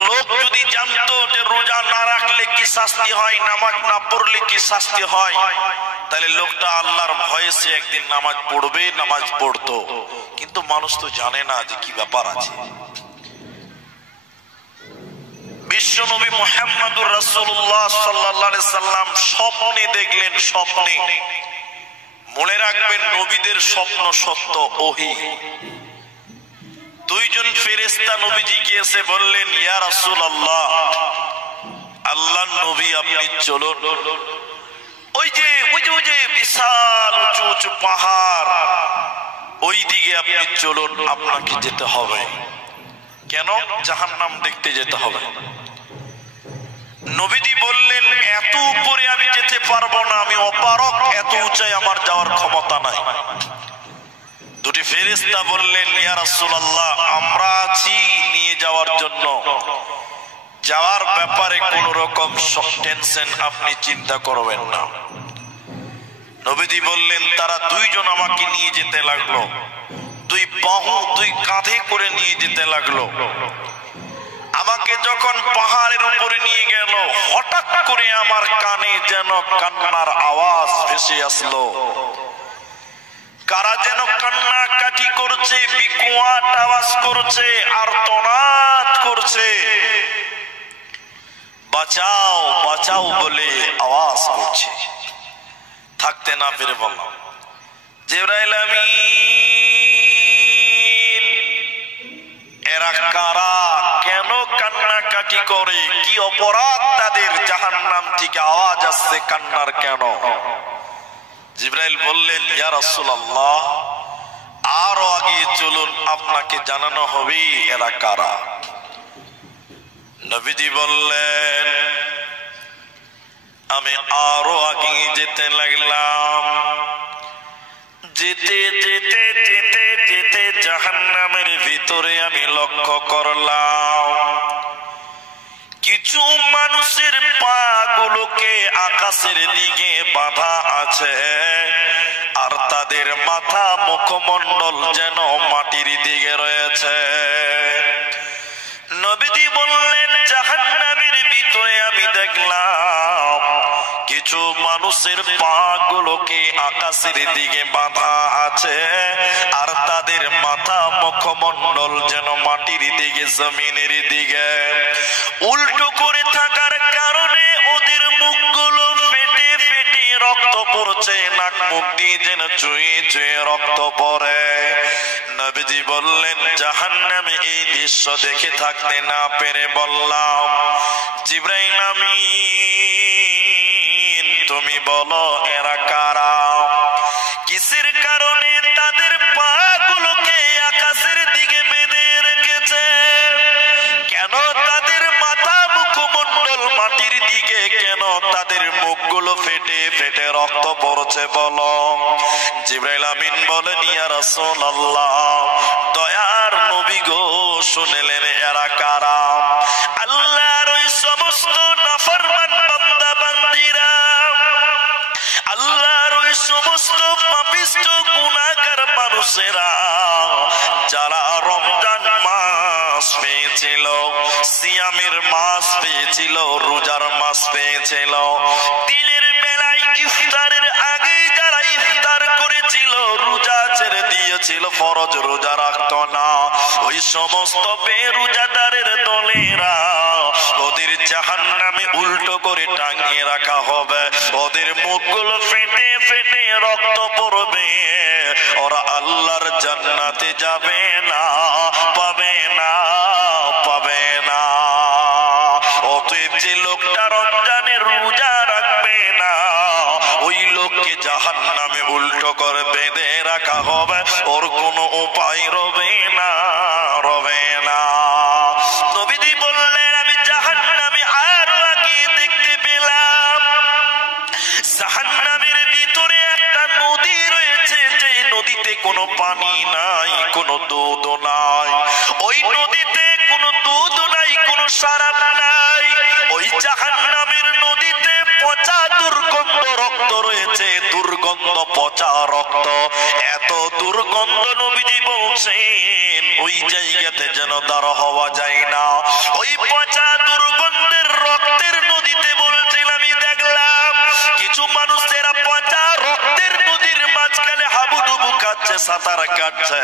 লোক যদি জানতো যে রোজা না রাখলে কি শাস্তি হয়, নামাজ না পড়লে কি শাস্তি হয়, তাহলে লোকটা আল্লাহর ভয়ে সে একদিন নামাজ পড়বে, নামাজ পড়তো। কিন্তু মানুষ তো জানে না যে কি ব্যাপার আছে। বিশ্ব নবী মুহাম্মদুর রাসূলুল্লাহ সাল্লাল্লাহু আলাইহি সাল্লাম স্বপ্নে দেখলেন, স্বপ্নে। মনে রাখবেন, নবীদের স্বপ্ন সত্য, ওহী। দুইজন ফেরেশতা নবীজিকে এসে বললেন, ইয়া রাসূলুল্লাহ, আল্লাহর নবী আপনি চলুন, ওই যে বিশাল উঁচু উঁচু পাহাড়, ওই দিকে আপনি চলুন, আপনাকে যেতে হবে। কেন? জাহান্নাম দেখতে যেতে হবে। নবীজি বললেন, এত উপরে আমি যেতে পারবো না, আমি অপারগ, এত উঁচাই আমার যাওয়ার ক্ষমতা নাই। দুটি ফেরেশতা বললেন, ইয়া রাসূলুল্লাহ, আমরা আছি নিয়ে যাওয়ার জন্য, যাওয়ার ব্যাপারে কোন রকম টেনশন আপনি চিন্তা করবেন না। নবীজি বললেন, তারা দুইজন আমাকে নিয়ে যেতে লাগলো, দুই বাহু দুই কাঁধে করে নিয়ে যেতে লাগলো। আমাকে যখন পাহাড়ের উপরে নিয়ে গেল, হঠাৎ করে আমার কানে যেন কান্নার আওয়াজ ভেসে আসলো। কারা যেন কান্নাকাটি করছে, বিকট আওয়াজ করছে, আর্তনাদ করছে, বাঁচাও বাঁচাও বলে আওয়াজ করছে। থাকতে না পেরে বললাম, জিবরাইল আমিন, এরা কারা, কেন কান্নাকাটি করে, কি অপরাধ তাদের, জাহান্নাম থেকে আওয়াজ আসছে কান্নার কেন? জিবরাইল বললেন, ইয়া রাসূলুল্লাহ, আরো আগে চলুন, আপনাকে জানানো হবে এরা কারা। নবীজি বললেন, আমি আরো আগে যেতে লাগলাম। যেতে যেতে যেতে যেতে জাহান্নামের ভিতরে আমি লক্ষ্য করলাম, কিছু মানুষের পা গুলোকে আকাশের দিকে বাঁধা আছে, আর তাদের মাথা মুখমণ্ডল যেন মাটির দিকে রয়েছে। নবীজি বললেন, জাহান্নামের ভিতরে আমি দেখলাম কিছু মানুষের পা গুলোকে আকাশের দিকে বাঁধা আছে, আর তাদের মাথা মুখমণ্ডল যেন মাটির দিকে, জমিনের দিকে উল্টো করে থাকার কারণে ওদের মুখগুলো ফেটে ফেটে রক্ত পড়ছে, নাক মুখ দিয়ে যেন চুয়ে চুয়ে রক্ত পড়ে। নবীজি বললেন, জাহান্নামে এই দৃশ্য দেখে থাকতে না পেরে বললাম, জিবরাইল আমিন, তুমি বলো এরা কারা, কিসের কারণে তাদের পা গুলোকে আকাশের দিকে বেঁধে রেখেছে, কেন তাদের মাথা মুখমণ্ডল মাটির দিকে, কেন তাদের মুখগুলো ফেটে ফেটে রক্ত পড়ছে বলো। জিবরাইল আমিন বলেন, ইয়া রাসূলুল্লাহ, দয়ার নবী গো, শুনলেন এরা কারা? আল্লাহর ওই সমস্ত নাফরমান বান্দা বান্দীরা, আল্লাহর ওই সমস্ত পাপিষ্ঠ গুনাহগার মানুষেরা, যারা রমজান মাস পেয়েছিল, সিয়ামের মাস পেয়েছিল, রোজার মাস পেয়েছিল, দিনের বেলায় ইফতারের আগে যারা ইফতার করেছিল, রোজা ছেড়ে দিয়েছিল, ফরজ রোজা রাখতো না, ওই সমস্ত বেরোজাদারের দলেরা, ওদের জাহান্নামে উল্টো করে টাঙিয়ে রাখা হবে, ওদের মুখগুলো ফেটে ফেটে রক্ত পড়বে, ওরা আল্লাহর জান্নাতে যাবে না, পাবে না, পাবে না। অতএব যে লোকটা রমজানের রোজা রাখবে না, ওই লোককে জাহান্নামে উল্টো করে বেঁধে রাখা হবে, ওর কোনো উপায় রবে না, রবে না। নবীজি বললেন, আমি জাহান্নামে আরো আগে দেখতে পেলাম, জাহান্নামের ভিতরে একটা নদী রয়েছে, যে নদীতে কোনো পানি নাই, কোনো দুধ নাই, ওই নদীতে কোনো দুধ নাই, কোনো শরাব নাই, ওই জাহান্নামের নদীতে পচা দুর্গন্ধ রক্ত রয়েছে, দুর্গন্ধ পচা রক্ত, এত দুর্গন্ধ। নবীজি বলছেন, ওই জায়গাতে যেন দাঁড় হওয়া যায় না। ওই পচা দুর্গন্ধের রক্তের নদীতে বলছেন আমি দেখলাম কিছু মানুষেরা পচা রক্তের নদীর মাঝখানে হাবুডুবু খাচ্ছে, সাঁতার কাটছে।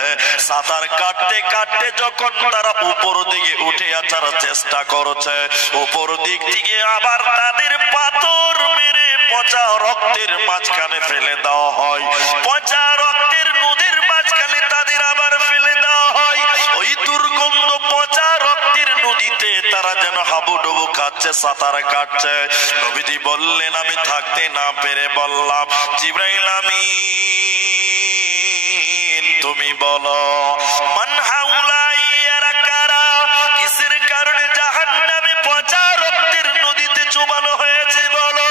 সাঁতার কাটতে কাটতে যখন তারা উপর দিকে উঠে আসার চেষ্টা করছে, উপর দিক থেকে আবার তাদের পাথর মেরে পচা রক্তের মাঝখানে ফেলে দেওয়া হয়। পচা রক্তের নদীর মাঝখানে তাদের আবার ফেলে দেওয়া হয়। ওই দুর্গন্ধ পচা রক্তের নদীতে তারা যেন হাবুডুবু খাচ্ছে, সাঁতার কাটছে। নবীজি বললেন আমি থাকতে না পেরে বললাম জিবরাইল আমিন তুমি বলো মান হাউলাই এরা কারা, কিসের কারণে জাহান্নামে পচা রক্তের নদীতে চুবানো হয়েছে বলো,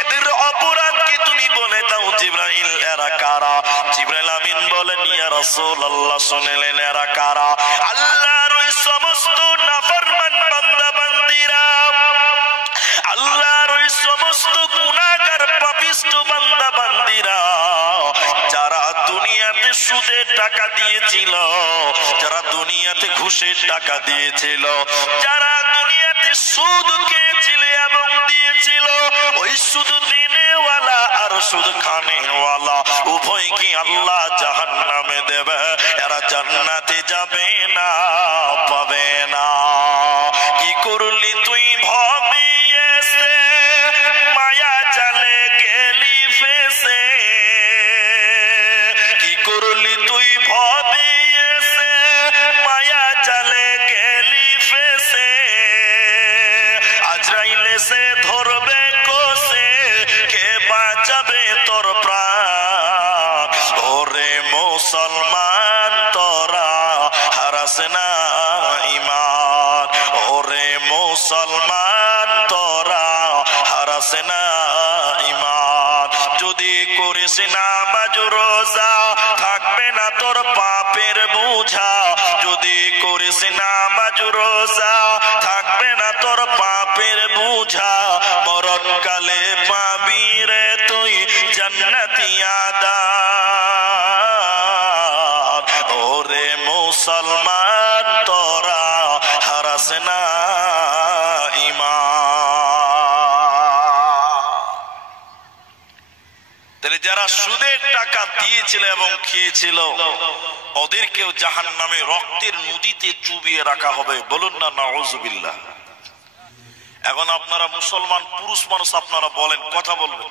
এদের অপরাধ কি তুমি বলে দাও জিবরাইল এরা কারা। জিবরাইল আমিন বলেন ইয়া রাসূলুল্লাহ শুনলেন এরা কারা, আল্লাহর ওই সমস্ত নাফরমান বান্দা বান্দিরা, আল্লাহর ওই সমস্ত গুনাহগার পাপিষ্ঠ বান্দা বান্দিরা যারা দুনিয়াতে সুদে টাকা দিয়েছিল, যারা দুনিয়াতে ঘুষের টাকা দিয়েছিল, যারা দুনিয়াতে সুদ খেয়েছিল এবং দিয়েছিল, ওই সুদ দিনেওয়ালা আর সুদ খানেওয়ালা উভয়কে আল্লাহ জাহান্নামে দেবে, এরা জান্নাতে যাবে না, পাবে না। কি করলি তুই ভবে এসে মায়া জালে গেলি ফেসে, কি করলি তুই ভবে এসে মায়া জালে গেলি ফেসে, আজরাইল এসে ধরবে কোসে, কে বাঁচাবে তোর প্রাণ। ওরে মুসলমান তোরা হারাস না ঈমান, ওরে মুসলমান তোরা হারাস না ঈমান। যদি করিস নামাজ রোজা থাকবে না তোর পাপের বোঝা, যদি করিস নামাজ রোজা থাকবে না তোর পাপের বোঝা, মরণকালে পাবি রে তুই জান্নাতি আদান। ওরে মুসলমান তোরা হারাস না ঈমান। তাহলে যারা সুদের টাকা দিয়েছিল এবং খেয়েছিল ওদেরকেও জাহান্নামে রক্তের নদীতে চুবিয়ে রাখা হবে, বলুন না নাউজুবিল্লাহ। এখন আপনারা মুসলমান পুরুষ মানুষ আপনারা বলেন, কথা বলবেন,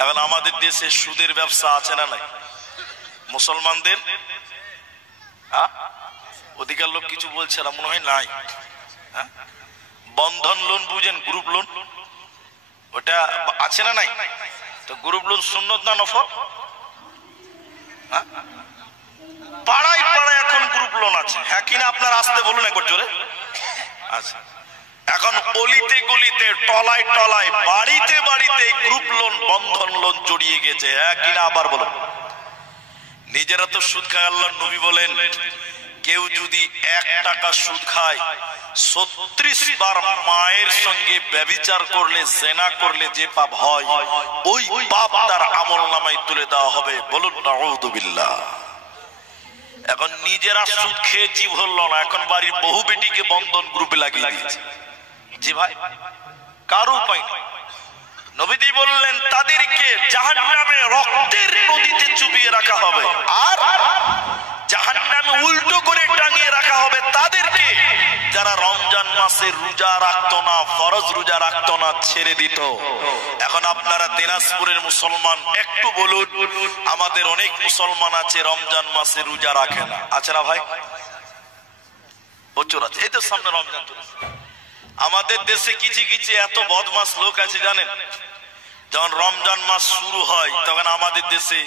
এখন আমাদের দেশে সুদের ব্যবসা আছে না নাই? মুসলমানদের অধিকার লোক কিছু বলছে না, মনে হয় নাই। বন্ধন লোন বুঝেন, গ্রুপ লোন ওটা আছে না নাই? তো গ্রুপ লোন সুন্নত না নফল? পাড়ায় পাড়ায় এখন গ্রুপ লোন আছে, হ্যাঁ কিনা আপনারা আসতে বলুন একবার জোরে। আচ্ছা, এখন অলিতে গলিতে টলায় টলায় বাড়িতে বাড়িতে গ্রুপ লোন বন্ধন লোন জড়িয়ে গেছে, হ্যাঁ কিনা আবার বলুন। নিজেরা তো সুদ খায়, আল্লাহর নবী বলেন কেউ যদি 1 টাকা সুদ খায় 36 বার মায়ের সঙ্গে ব্যভিচার করলে, জেনা করলে যে পাপ হয় ওই পাপ তার আমলনামায় তুলে দেওয়া হবে, বলুন নাউযুবিল্লাহ। এখন নিজেরা সুদ খেয়ে জীব হল না, এখন বাড়ির বহু বেটিকে বন্ধন গ্রুপে লাগিয়ে দিয়েছে। জি ভাই, কারো উপায় নেই। নবীজি বললেন তাদেরকে জাহান্নামে রক্তের নদীতে চুবিয়ে রাখা হবে, আর জাহান্নামে উল্টো করে টাঙিয়ে রাখা হবে তাদেরকে যারা রমজান মাসে রোজা রাখতো না, ফরজ রোজা রাখতো না, ছেড়ে দিত। এখন আপনারা দিনাজপুরের মুসলমান একটু বলুন, আমাদের অনেক মুসলমান আছে রমজান মাসে রোজা রাখে না, আছে না ভাই? প্রচুর আছে। এই তো সামনে রমজান চলছে, আমাদের দেশে কিছু কিছু এত বদমাস লোক আছে জানেন, যখন রমজান মাস শুরু হয় তখন আমাদের দেশে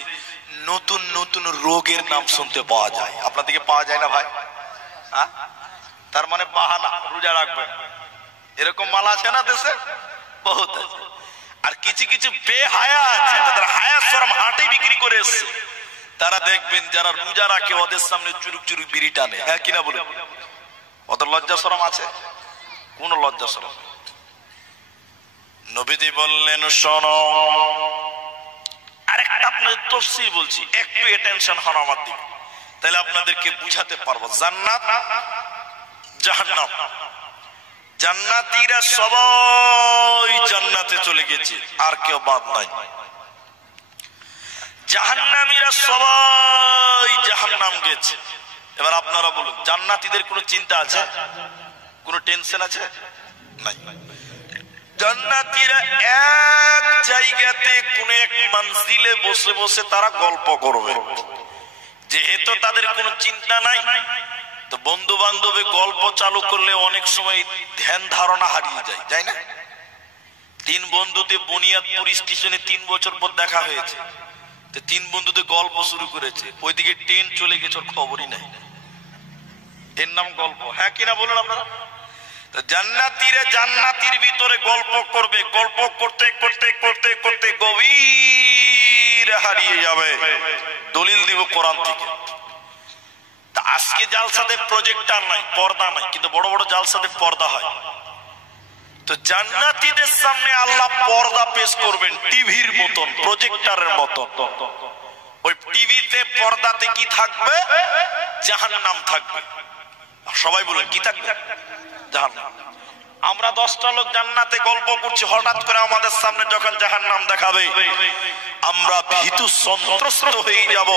নতুন নতুন রোগের নাম শুনতে পাওয়া যায়। আপনাদেরকে পাওয়া যায় না ভাই? তার মানে বাহানা রোজা রাখবে, এরকম মাল আছে না দেশে, বহুত আছে। আর কিছু কিছু বেহায়া আছে, তাদের হায়া শরম হাটে বিক্রি করে এসছে। তারা দেখবেন যারা রোজা রাখে ওদের সামনে চুরুক চুরুক বিড়ি টানে, হ্যাঁ কিনা বলে? ওদের লজ্জা শরম আছে? কোন লজ্জা শরম? নবীজি বললেন শোনো, আরেকটা আপনাদের তাফসীর বলছি, একটু অ্যাটেনশন হন আমার দিকে। তাহলে আপনাদেরকে বুঝাতে পারবো জান্নাত জাহান্নাম। জান্নাতীরা সবাই জান্নাতে চলে গেছে, আর কেউ বাদ নাই। জাহান্নামীরা সবাই জাহান্নাম গেছে। এবার আপনারা বলুন, জান্নাতীদের কোনো চিন্তা আছে, কোনো টেনশন আছে? নাই। জান্নাতীরা এক জায়গাতে কোন এক মঞ্জিলে বসে বসে তারা গল্প করবে, যেহেতু তাদের কোনো চিন্তা নাই। তো বন্ধু বান্ধবে গল্প চালু করলে অনেক সময় ধ্যান ধারণা হারিয়ে যায়, তাই না? 3 বন্ধুতে বুনিয়াদপুর স্টেশনে 3 বছর পর দেখা হয়েছে, তো 3 বন্ধুতে গল্প শুরু করেছে, ওইদিকে ট্রেন চলে গেছে, ওর খবরই নাই। এর নাম গল্প, হ্যাঁ কিনা বলুন আপনারা? তো জান্নাতীরা জান্নাতীর ভিতরে গল্প করবে, গল্প করতে করতে করতে করতে গভীর হারিয়ে যাবে। দলিল দিব কোরআন থেকে। আজকে জালসাতে প্রজেক্টর নাই, পর্দা নাই, কিন্তু বড় বড় জালসাতে পর্দা হয়। তো জান্নাতীদের সামনে আল্লাহ পর্দা পেশ করবেন টিভির মতন, প্রজেক্টরের মতন। ওই টিভিতে পর্দাতে কি থাকবে? জাহান্নাম থাকবে। সবাই বলেন কি থাকবে? জাহান্নাম। আমরা 10টা লোক জান্নাতে গল্প করছি, হঠাৎ করে আমাদের সামনে যখন জাহান্নাম দেখাবে আমরা ভীতু সন্ত্রস্ত হয়ে যাব।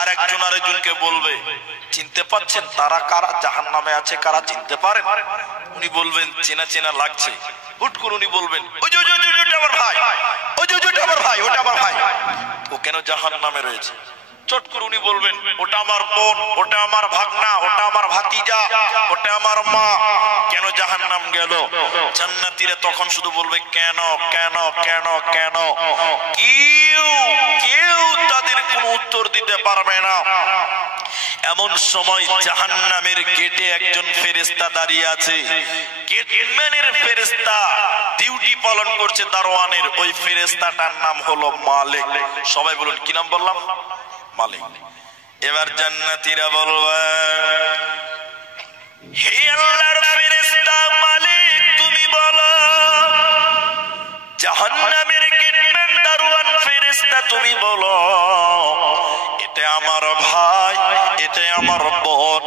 আর একজন আরেকজনকে বলবে, চিনতে পাচ্ছেন তারা কারা জাহান্নামে আছে? কারা চিনতে পারেন? উনি বলবেন চেনা চেনা লাগছে। হুট করে উনি বলবেন, ওই যে আমার ভাই, ওই যে আমার ভাই, ওটা আমার ভাই। ও কেন জাহান্নামে রয়েছে? চট করে উনি বলবেন, ওটা আমার বোন, ওটা আমার ভাগনা, ওটা আমার ভাতিজা, ওটা আমার মা। কেন জাহান্নাম গেল? জান্নাতীরা তখন শুধু বলবে কেন কেন কেন কেন। কেউ তাদের কোনো উত্তর দিতে পারবে না। এমন সময় জাহান্নামের গেটে একজন ফেরেশতা দাঁড়িয়ে আছে। গেটম্যানের ফেরেশতা ডিউটি পালন করছে দারোয়ানের। ওই ফেরেশতাটার নাম হলো মালিক। সবাই বলুন কি নাম বললাম? মালিক। এবার জান্নাতীরা বলবে, হে আল্লাহর ফেরেশতা মালিক তুমি বলো। জাহান্নামের গেটম্যান দারোয়ান ফেরেশতা তুমি বলো, এটা আমার ভাই, এটা আমার বোন,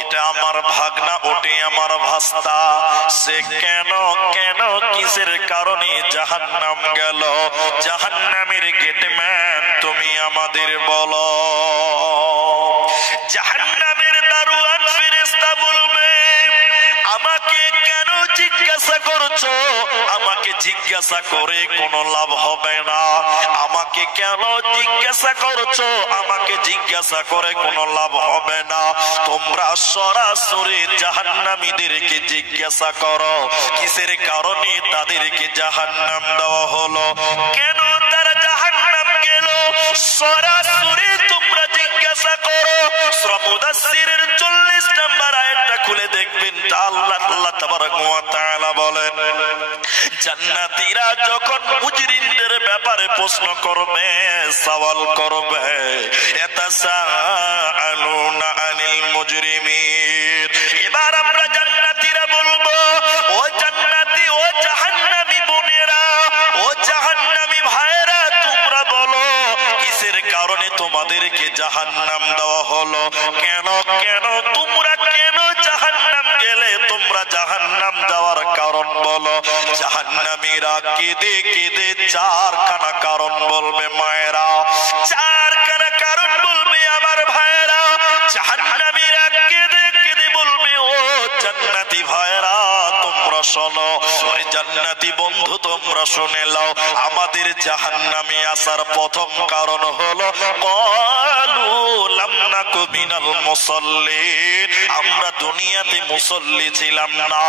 এটা আমার ভাগনা, ওটা আমার ভাস্তা। সে কেন কেন কিসের কারণে জাহান্নাম গেল? জাহান্নামের গেটম্যান তুমি আমাদের বলো। জাহান্নামের দারোয়ান ফেরেশতা বলবে, আমাকে কেন জিজ্ঞাসা করছো? আমাকে জিজ্ঞাসা করে কোনো লাভ হবে না। আমাকে কেন জিজ্ঞাসা করছো? আমাকে জিজ্ঞাসা করে কোনো লাভ হবে না। তোমরা সরাসরি জাহান্নামীদেরকে জিজ্ঞাসা করো, কিসের কারণে তাদেরকে জাহান্নাম দেওয়া হলো, কেন তারা জাহান্নাম গেল। সরাসরি তোমরা জিজ্ঞাসা করো। সূরা মুদাসসিরের 40 নম্বর আয়াতটা খুলে দেখবেন, আল্লাহ তাবারক ওয়া তাআলা বলেন, জান্নাতীরা যখন মুজরিমদের ব্যাপারে প্রশ্ন করবে, সওয়াল করবে, ইয়াতাসাআলুনা আনিল মুজরিমিন। এবার আমরা জান্নাতীরা বলবো, ও জান্নাতি, ও জাহান্নামী বোনেরা, ও জাহান্নামী ভাইরা, তোমরা বলো কিসের কারণে তোমাদেরকে জাহান্নাম দেওয়া হলো? কেন কেন তোমরা কেন জাহান্নাম গেলে? তোমরা জাহান্নাম যাওয়ার কারণ বলো। জাহান্নামীরা কেঁদে কেঁদে 4খানা কারণ বলবে মায়েরা, 4খানা কারণ বলবে আমার ভাইয়েরা। জাহান্নামীরা কেঁদে কেঁদে বলবে, ও জান্নাতি ভাইয়েরা তোমরা শোনো, ওই জান্নাতি বন্ধু তোমরা শুনে নাও। আমাদের জাহান্নামে আসার প্রথম কারণ হলো ক্বালু লাম নাকু মিনাল মুসাল্লিন। আমরা দুনিয়াতে মুসল্লি ছিলাম না,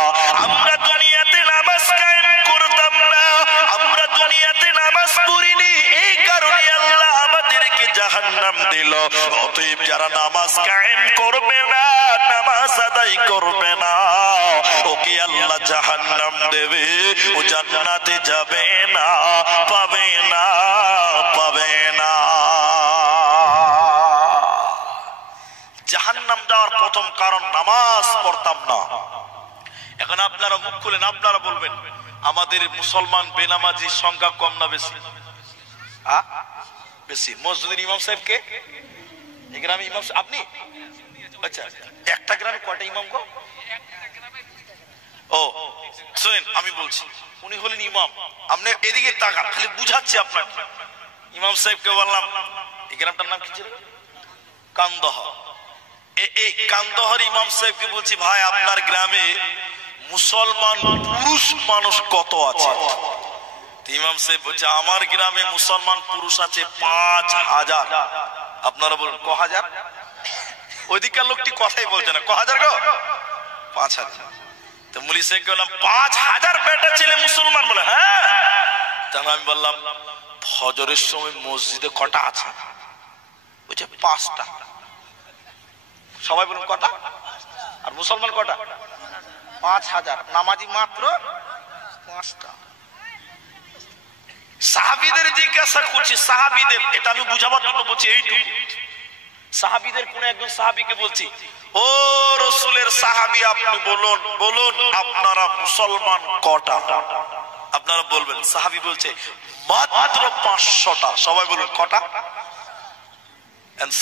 আমরা দুনিয়াতে নামাজ কায়েম করতাম না, আমরা দুনিয়াতে নামাজ পড়িনি, এই কারণে আল্লাহ আমাদেরকে জাহান্নাম দিল। অতএব যারা নামাজ কায়েম করবে না, নামাজ আদায় করবে না, ওকে আল্লাহ জাহান্নাম দেবে। ও জান্নাতে যাবে না, পাবে না, পাবে না। জাহান্নাম যাওয়ার প্রথম কারণ নামাজ পড়তাম না। এখন আপনারা মুখ খুলেন, আপনারা বলবেন আমাদের মুসলমান বেনামাজির সংখ্যা কম না বেশি? বেশি। মসজিদের ইমাম সাহেবকে এই গ্রামে ইমাম আপনি? আচ্ছা, একটা গ্রামে কয়টা ইমাম গো? ও শুনেন, আমি বলছি, উনি হলেন ইমাম। আপনি এদিকে তাকান, খালি বুঝাচ্ছি আপনাকে। ইমাম সাহেবকে বললাম, এই গ্রামটার নাম কি ছিল? কান্দহ। এই কান্দহর ইমাম সাহেবকে বলছি, ভাই আপনার গ্রামে মুসলমান পুরুষ মানুষ কত আছে? ইমাম সাহেব বলছে, আমার গ্রামে মুসলমান পুরুষ আছে 5000। আপনারা বলুন ক হাজার? ওইদিকার লোকটি কথাই বলছে না, ক হাজার গো? 5000। তো মুলি সাহেবকে বললাম, 5000 বেটা ছেলে মুসলমান? বলে হ্যাঁ। তখন আমি বললাম, ফজরের সময় মসজিদে কটা আছে? বলছে 5টা। সবাই বলুন কটা? আর মুসলমান কটা? 5000। নামাজি মাত্র 5টা। সাহাবীদের জিজ্ঞাসা করছি, সাহাবীদের, এটা আমি বুঝাবার জন্য বলছি এইটুকু। সাহাবীদের কোন একজন সাহাবীকে বলছি, ও রাসূলের সাহাবী, আপনি বলুন বলুন আপনারা মুসলমান কটা? আপনারা বলবেন। সাহাবী বলছে মাত্র 500টা। সবাই বলুন কটা?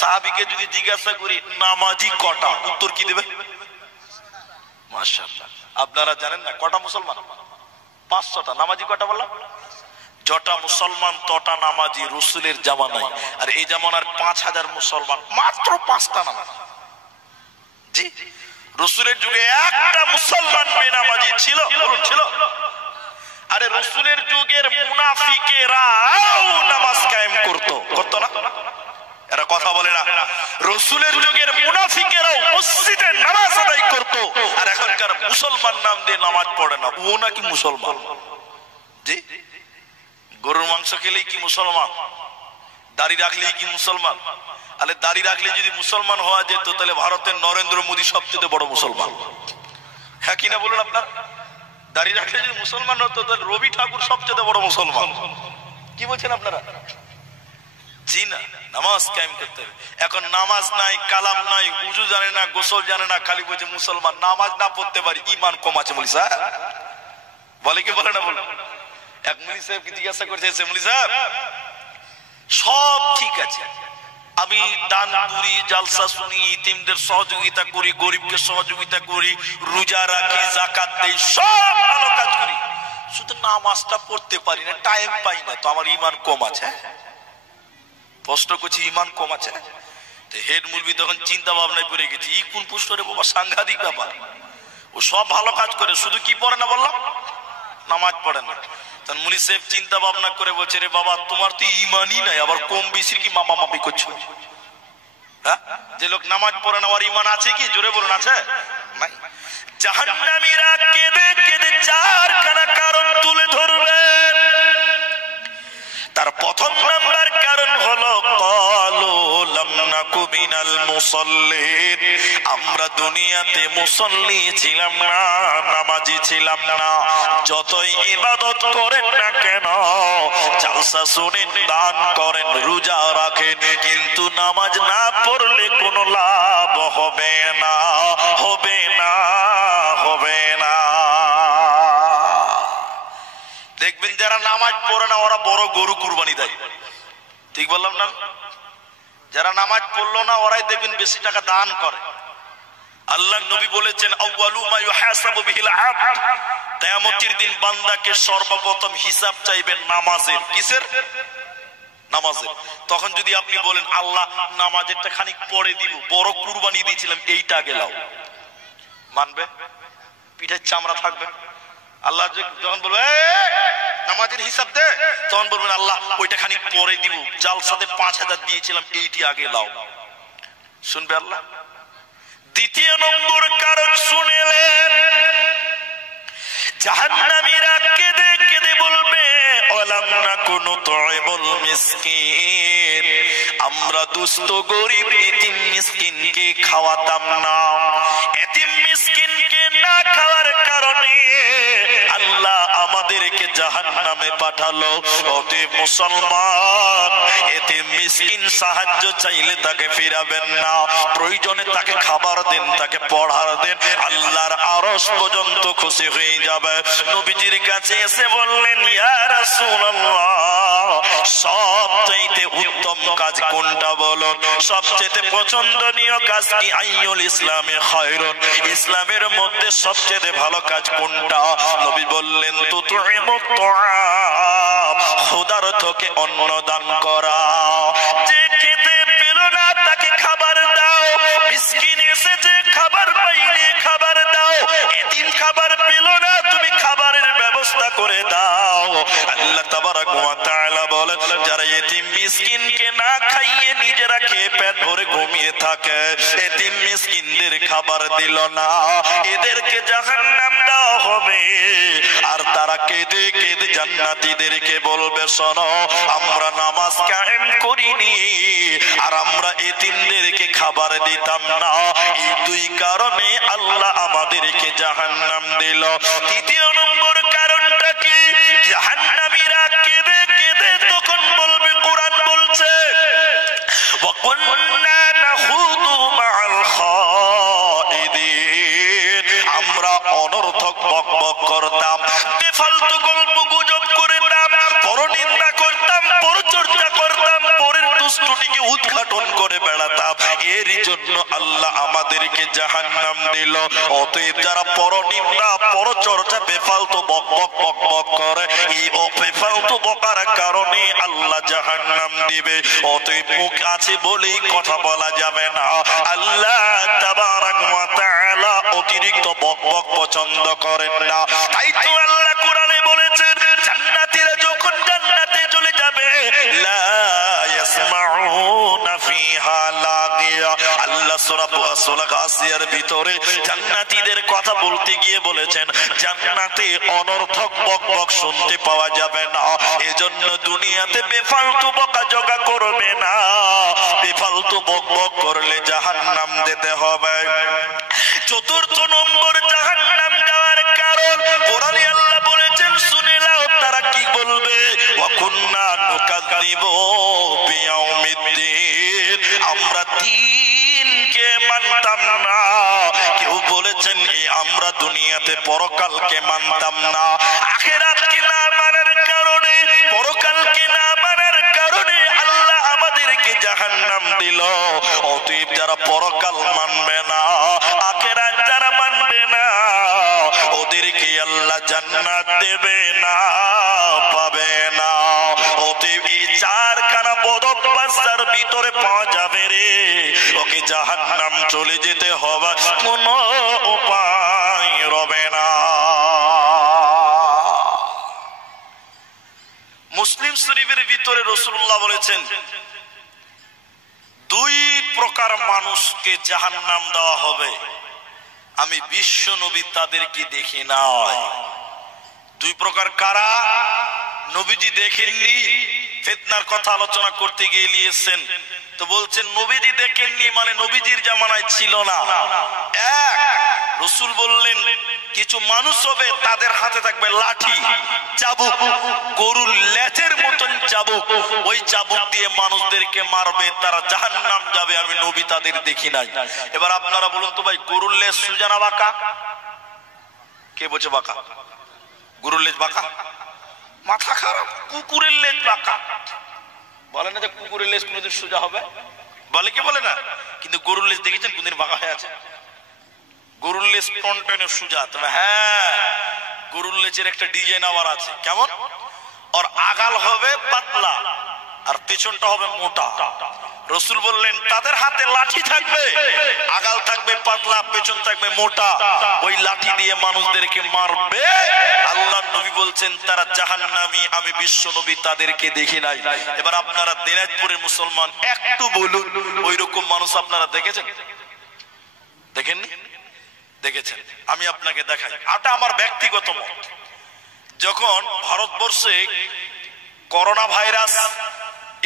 সাহাবীকে যদি জিজ্ঞাসা করি নামাজি কটা, উত্তর কি দেবে? মাশাআল্লাহ। আপনারা জানেন না কটা মুসলমান? 500টা। নামাজি কটা বললাম? যটা মুসলমান তটা নামাজি রাসূলের জামানায়। আর এই জামানার 5000 মুসলমান, মাত্র 5টা নামাজ। জি, রাসূলের যুগে একটা মুসলমান বেনামাজি ছিল? বলুন ছিল? আরে রাসূলের যুগের মুনাফিকেরাও নামাজ কায়েম করত, করত না? এরা কথা বলে না। রাসূলের যুগের মুনাফিকেরাও মসজিদে নামাজ আদায় করত, আর এখনকার মুসলমান নাম দিয়ে নামাজ পড়ে না, ও নাকি মুসলমান? জি, গরুর মাংস খেলেই কি মুসলমান? দাড়ি রাখলেই কি মুসলমান? আরে দাড়ি রাখলে যদি মুসলমান হওয়া যেত, তাহলে ভারতের নরেন্দ্র মোদী সবচেয়ে বড় মুসলমান। হ্যাঁ কিনা বলুন আপনার? দাড়ি রাখলে যদি মুসলমান হতো, তাহলে রবি ঠাকুর সবচেয়ে বড় মুসলমান। কি বলছেন আপনারা? জি না, নামাজ কায়েম করতে হবে। এখন নামাজ নাই, কালাম নাই, উজু জানে না, গোসল জানে না, খালি বলছে মুসলমান। নামাজ না পড়তে পারি, ইমান কম আছে। বলি স্যার বলে কি বলে না? বলে। এক মুনি সাহেবকে জিজ্ঞাসা করছে, মুনি সাহেব সব ঠিক আছে, আমি দান করি, জালসা শুনি, ইতিমদের সহযোগিতা করি, গরিবকে সহযোগিতা করি, রোজা রাখি, যাকাত দেই, সব ভালো কাজ করি, শুধু নামাজটা পড়তে পারি না, টাইম পাই না, তো আমার ইমান কম আছে? প্রশ্ন করছি, ইমান কম আছে? হেড মুলবি তখন চিন্তা ভাবনায় পড়ে গেছি, ই কোন পুষ্ট রে বাবা, সাংঘাতিক ব্যাপার। ও সব ভালো কাজ করে, শুধু কি পড়ে না বললাম? নামাজ পড়ে না। তখন মুনি সাহেব চিন্তা ভাবনা করে বলছে, রে বাবা, তোমার তো ইমানই নাই, আবার কম বেশির কি মামা মাপি করছো? হ্যাঁ, যে লোক নামাজ পড়ে না, ওর ইমান আছে কি? জোরে বলুন, আছে? নাই। জাহান্নামীরা কেঁদে কেঁদে চারখানা কারণ তুলে ধরবে। তার প্রথম নাম্বার কারণ হলো, ক্বালু লাম নাকু মিনাল মুসাল্লিন, আমরা দুনিয়াতে মুসল্লি ছিলাম না, নামাজি ছিলাম না। যতই ইবাদত করেন না কেন, জালসা শুনেন, দান করেন, রোজা রাখেন, কিন্তু নামাজ না পড়লে কোনো লাভ হবে না, হবে না, হবে না। দেখবেন যারা নামাজ পড়ে না, ওরা বড় গরু কুরবানি দেয়। ঠিক বললাম না? যারা নামাজ পড়লো না, ওরাই দেখবেন বেশি টাকা দান করে। আল্লাহ নবী বলেছেন, আউয়ালু মা ইউহাসাবু বিহিল আবদ, কিয়ামতের দিন বান্দাকে সর্বপ্রথম হিসাব চাইবেন নামাজের। কিসের? নামাজের। তখন যদি আপনি বলেন, আল্লাহ নামাজেরটা খানিক পরে দিব, বড় কুরবানি দিয়েছিলাম, এইটা আগে লাও, মানবে? পিঠের চামড়া থাকবে। আল্লাহ যখন বলবে নামাজের হিসাব দে, তখন বলবেন, আল্লাহ ওইটা খানিক পরে দিব, জালসাতে 5000 দিয়েছিলাম, এইটি আগে লাও। শুনবে আল্লাহ? দ্বিতীয় নম্বর কারণ শুনেলেন, জাহান্নামীরা কেঁদে কেঁদে বলবে, ওয়ালাম নাকু নুতঈমুল মিসকিন, আমরা দুস্থ গরিব ইতিম মিসকিনকে খাওয়াতাম না। এতিম মিসকিনকে না খাওয়ার কারণে আল্লাহ আমাদেরকে জাহান্নামে পাঠালো। অতি মুসলমান, এতে মিসকিন সাহায্য চাইলে তাকে ফিরাবেন না, প্রয়োজনে তাকে খাবার দেন, তাকে পড়ার দেন, আল্লাহর আরশ পর্যন্ত খুশি হয়ে যাবে। নবীজির কাছে এসে বললেন, ইয়া রাসূলুল্লাহ, সবচেয়ে উত্তম কাজ কোনটা বলুন, সবচেয়ে পছন্দনীয় কাজ কি? আইয়ুল ইসলামে খায়রুন, ইসলামের মধ্যে সবচেয়ে ভালো কাজ কোনটা? নবী বললেন, তুতইমুত তুআম, ক্ষুধার্তকে অন্ন দান করা। যে খেতে পেল না তাকে খাবার দাও, মিসকিন এসেছে খাবার পাইনি খাবার দাও, এতিম খাবার পেল না তুমি খাবারের ব্যবস্থা করে দাও। আল্লাহ তাবারাক ওয়া তাআলা বলেন, যারা এতিম মিসকিনকে না খাইয়ে নিজেরা খেয়ে পেট ভরে ঘুমিয়ে থাকে, এতিম মিসকিনদের খাবার দিল না, এদেরকে জাহান্নাম দেওয়া হবে। আর তারা কেঁদে কেঁদে জান্নাতীদেরকে বলবে, শোনো, আমরা নামাজ কায়েম করিনি আর আমরা এতিমদেরকে খাবার দিতাম না, এই দুই কারণে আল্লাহ আমাদেরকে জাহান্নাম দিল। দ্বিতীয় নম্বর কারণটা কি? জাহান্নামীরা কেঁদে কেঁদে তখন বলবে, কোরআন বলছে, ওয়াকুন্না নাখুদু মাআল খাইদিন, আমরা অনর্থক বকবক করতাম, বেফালতু গল্প গুজব করতাম, পরনিন্দা করতাম, পরচর্চা করতাম, পরের দুষ্টুটিকে উদ্ঘাটন করে বেড়াতাম, এরই জন্য আল্লাহ আমাদেরকে জাহান্নাম দিল। অতএব যারা পরনিন্দা, পরচর্চা, বেফালতু বকবক বকবক করে, এই বেফালতু বকার কারণে আল্লাহ জাহান্নাম দিবে। অতএব মুখ আছে বলেই কথা বলা যাবে না। আল্লাহ তাবারাক ওয়া তাআলা অতিরিক্ত বকবক পছন্দ করেন না। তাই তো আল্লাহ কোরআনে বলেছেন, জান্নাতীরা যখন জান্নাতে চলে যাবে, লা ইয়াসমাউনা ফিহা লাগিয়া, আল্লাহ সূরা গাসিয়ার ভিতরে জান্নাতীদের কথা বলতে গিয়ে বলেছেন, জান্নাতে অনর্থক বকবক শুনতে পাওয়া যাবে না। এজন্য দুনিয়াতে বেফালতু বকাঝকা করবে না, বেফালতু বকবক করলে জাহান্নাম যেতে হবে। চতুর্থ নম্বর জাহান্নাম যাওয়ার কারণ কোরআনে আল্লাহ বলেছেন, শুনে নাও তারা কি বলবে, ওয়া কুন্না নুকাযযিবু বিয়াউমিদ্দিন, আমরা দিনকে মানতাম না। কেউ বলেছেন, আমরা দুনিয়াতে পরকালকে মানতাম না, আখিরাতকে না মানার কারণে, পরকালকে না মানার কারণে আল্লাহ আমাদেরকে জাহান্নাম দিল। অতএব যারা পরকাল মানবে না, আখিরাত যারা মানবে না, ওদেরকে আল্লাহ জান্নাত দেবে না, পাবে না। অতএব এই চারখানা বদঅভ্যাসের ভিতরে পাওয়া যাবে রে, ওকে জাহান্নাম চলে যেতে হবে, কোনো উপায় রবে না। মুসলিম শরীফের ভিতরে রাসূলুল্লাহ বলেছেন, দুই প্রকার মানুষকে জাহান্নাম দেওয়া হবে, আমি বিশ্ব নবী তাদেরকে দেখি নাই। দুই প্রকার কারা? নবীজি দেখেননি, ফিতনার কথা আলোচনা করতে গিয়ে নিয়েছেন, তো বলছেন নবীজি দেখেননি মানে নবীজির জামানায় ছিল না। এক, রাসূল বললেন কিছু মানুষ হবে, তাদের হাতে থাকবে লাঠি, চাবুক, গরুর লেজের মতন চাবুক, ওই চাবুক দিয়ে মানুষদেরকে মারবে, তারা জাহান্নাম যাবে, আমি নবী তাদের দেখি নাই। এবার আপনারা বলুন তো ভাই, গরুর লেজ সোজা না বাঁকা? কে বলছে বাঁকা? গরুর লেজ বাঁকা? মাথা খারাপ। কুকুরের লেজ বাঁকা। বলে না যে কুকুরের লেজ কোনদিন সোজা হবে, বলে কি বলে না? কিন্তু গরুর লেজ দেখেছেন কোনদিন বাঁকা হয়ে আছে? গরুর লেজ ফ্রন্টে সোজা, তবে হ্যাঁ গরুর লেজের একটা ডিজাইন আবার আছে। কেমন? ওর আগাল হবে পাতলা আর পেছনটা হবে মোটা। রাসূল বললেন তাদের হাতে লাঠি থাকবে, আগাল থাকবে পাতলা, পেছন থাকবে মোটা, ওই লাঠি দিয়ে মানুষদেরকে মারবে। আল্লাহ নবী বলছেন তারা জাহান্নামী, আমি বিশ্ব নবী তাদেরকে দেখি নাই। এবার আপনারা দিনাজপুরের মুসলমান একটু বলুন, ওই রকম মানুষ আপনারা দেখেছেন? দেখেননি? দেখেছেন? আমি আপনাকে দেখাই, এটা আমার ব্যক্তিগত মত। যখন ভারতবর্ষে করোনা ভাইরাস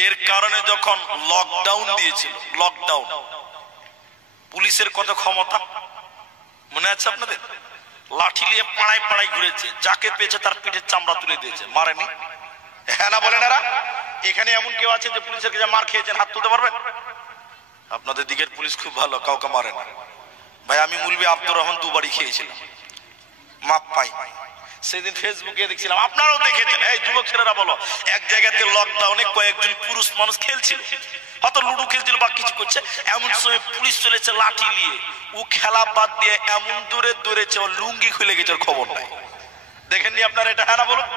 এর কারণে যখন লকডাউন দিয়েছিল, লকডাউন, পুলিশের কত ক্ষমতা মনে আছে আপনাদের? লাঠি নিয়ে পাড়ায় পাড়ায় ঘুরেছে, যাকে পেয়েছে তার পিঠের চামড়া তুলে দিয়েছে, মারেনি? হ্যাঁ না বলেন? এরা এখানে এমন কেউ আছে যে পুলিশের কাছে মার খেয়েছেন? হাত তুলতে পারবেন? আপনাদের দিকের পুলিশ খুব ভালো, কাউকে মারে না। ভাই আমি মুলবি আব্দুর রহমান দুবারই খেয়েছিলাম, মাপ পাই। সেদিন ফেসবুকে দেখছিলাম, আপনারাও দেখেছেন, এই যুবক ছেলেরা বলো, এক জায়গাতে লকডাউনে কয়েকজন পুরুষ মানুষ খেলছিল, হয়তো লুডো খেলছিল বা কিছু করছে, এমন সময় পুলিশ চলেছে লাঠি নিয়ে, ও খেলা বাদ দিয়ে এমন দূরে দৌড়েছে, ও লুঙ্গি খুলে গেছে, খবর নাই। দেখেননি আপনারা এটা? হ্যাঁ না বলুন?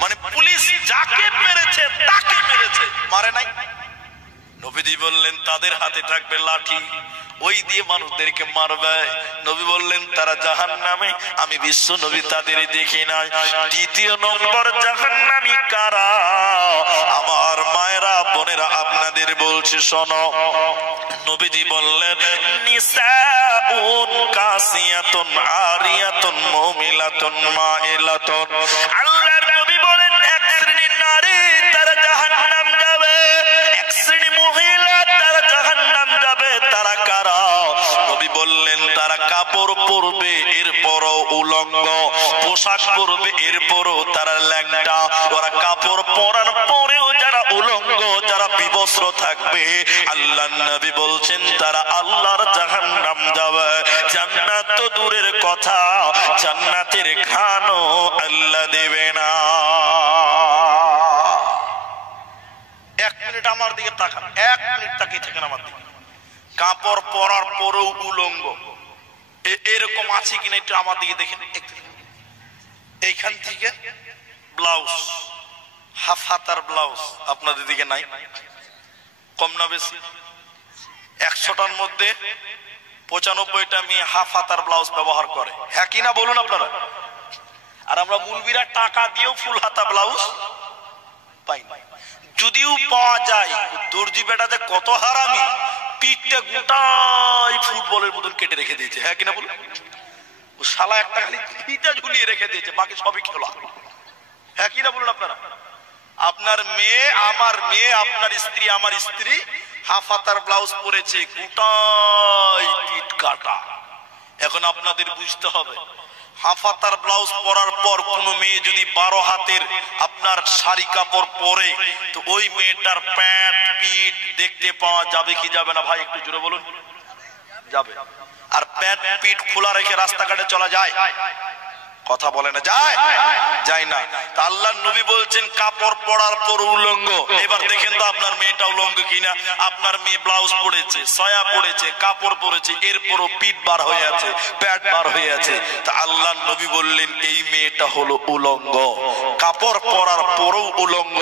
মানে পুলিশ যাকে মেরেছে তাকে মেরেছে, মারে নাই। নবীজি বললেন তাদের হাতে থাকবে লাঠি, ওই দিয়ে মানুষদেরকে মারবে। নবী বললেন তারা জাহান্নামে, আমি বিশ্ব নবী তাদের দেখি নাই। দ্বিতীয় নম্বর জাহান্নামী কারা? আমার মায়েরা বোনেরা আপনাদের বলছে শোনো, নবীজি বললেন নিসাউন কাসিয়াতুন আরিয়াতুন মুমিলাতুন মাইলাতুন। আল্লাহর নবী বলেন এক শ্রেণীর নারী তারা জাহান্নাম যাবে, এক শ্রেণী মহিলা তারা জাহান্নাম যাবে। তারা কারা? নবী বললেন তারা কাপড় পরবে এরপরও উলঙ্গ, পোশাক পরবে এরপরও তারা ল্যাংটা। ওরা কাপড় পরার পরেও যারা উলঙ্গ, যারা বিবস্ত্র থাকবে, আল্লাহর নবী বলছেন তারা আল্লাহর জাহান্নাম যাবে। জান্নাত তো দূরের কথা, জান্নাতের খানও আল্লাহ দেবে না। এক মিনিট আমার দিকে তাকান, এক মিনিট তাকিয়ে থাকেন আমার দিকে। কাপড় পরার পরেও উলঙ্গ, এরকম আছে কিনা একটু আমার দিকে দেখেন। এইখান থেকে ব্লাউজ, হাফ হাতার ব্লাউজ আপনাদের দিকে নাই? কম না বেশি? 100টার মধ্যে 95টা মেয়ে হাফ হাতার ব্লাউজ ব্যবহার করে, হ্যাঁ কিনা বলুন আপনারা? আর আমরা মুলবিরা টাকা দিয়েও ফুল হাতা ব্লাউজ পাই না। যদিও পাওয়া যায়, দর্জি বেটাতে কত হারামি, পিঠটা গোটাই ফুটবলের মতন কেটে রেখে দিয়েছে, হ্যাঁ কিনা বলুন? ও শালা একটা খালি ফিতা ঝুলিয়ে রেখে দিয়েছে, বাকি সবই খোলা, হ্যাঁ কিনা বলুন আপনারা? আপনার মেয়ে আমার মেয়ে, আপনার স্ত্রী আমার স্ত্রী হাফ হাতার ব্লাউজ পরেছে, গোটাই পিঠ কাটা। এখন আপনাদের বুঝতে হবে, হাফ হাতার ব্লাউজ পরার পর কোন মেয়ে যদি 12 হাতের আপনার শাড়ি কাপড় পরে, তো ওই মেয়েটার প্যান্ট পিঠ দেখতে পাওয়া যাবে কি যাবে না? ভাই একটু জোরে বলুন। যাবে। আর প্যান্ট পিঠ খোলা রেখে রাস্তাঘাটে চলা যায়? কথা বলে না, যায়? যায় না। তা আল্লাহর নবী বলছেন কাপড় পরার পর উলঙ্গ। এবার দেখেন তো আপনার মেয়েটা উলঙ্গ কিনা। আপনার মেয়ে ব্লাউজ পরেছে, সয়া পরেছে, কাপড় পরেছে, এরপরও পিঠ বার হয়ে আছে, প্যাট বার হয়ে আছে। তা আল্লাহর নবী বললেন এই মেয়েটা হলো উলঙ্গ। কাপড় পরার পরেও উলঙ্গ।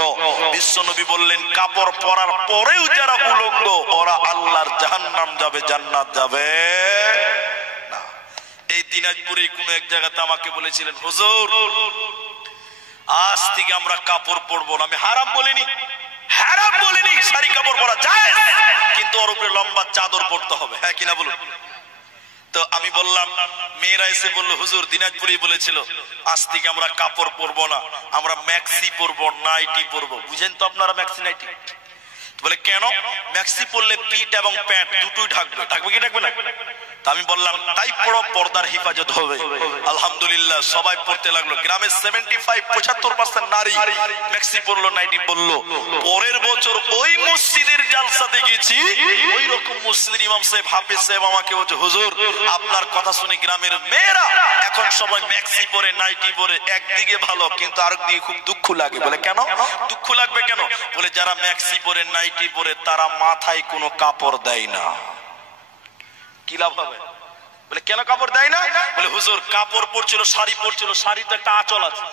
বিশ্ব নবী বললেন কাপড় পরার পরেও যারা উলঙ্গ ওরা আল্লাহর জাহান্নাম যাবে, জান্নাত যাবে না। এই দিনাজপুরে কোন এক জায়গাতে আমাকে বলেছিলেন হুজুর আজ থেকে আমরা কাপড় পরবো না। আমি হারাম বলিনি, হারাম বলিনি, শাড়ি কাপড় পরা যায়, কিন্তু ওর উপরে লম্বা চাদর পরতে হবে, হ্যাঁ কিনা বলুন? তো আমি বললাম, মেয়েরা এসে বললো হুজুর দিনাজপুরেই বলেছিল আজ থেকে আমরা কাপড় পরবো না, আমরা ম্যাক্সি পরবো, নাইটি পরবো। বুঝেন তো আপনারা ম্যাক্সি নাইটি? বলে কেন? ম্যাক্সি পরলে পিঠ এবং প্যান্ট দুটোই ঢাকবে, ঢাকবে কি ঢাকবে না? আমি বললাম তাই পড়ো, পর্দার হেফাজত হবে। আলহামদুলিল্লাহ সবাই পড়তে লাগলো। গ্রামের 75-75% নারী ম্যাক্সি পরলো, নাইটি পরলো। পরের বছর ওই মসজিদের জালসাতে গেছি, ওই রকম মসজিদের ইমাম সাহেব হাফেজ সাহেব আমাকে বলছে হুজুর আপনার কথা শুনে গ্রামের মেয়েরা এখন সবাই ম্যাক্সি পরে, নাইটি পরে। একদিকে ভালো কিন্তু আরেকদিকে খুব দুঃখ লাগে। বলে কেন দুঃখ লাগবে কেন? বলে যারা ম্যাক্সি পরে, নাইটি পরে তারা মাথায় কোনো কাপড় দেয় না, কি লাভ হবে? বলে কেন কাপড় দেয় না? বলে হুজুর কাপড় পরছিল, শাড়ি পরছিল, শাড়িতে একটা আঁচল আছে,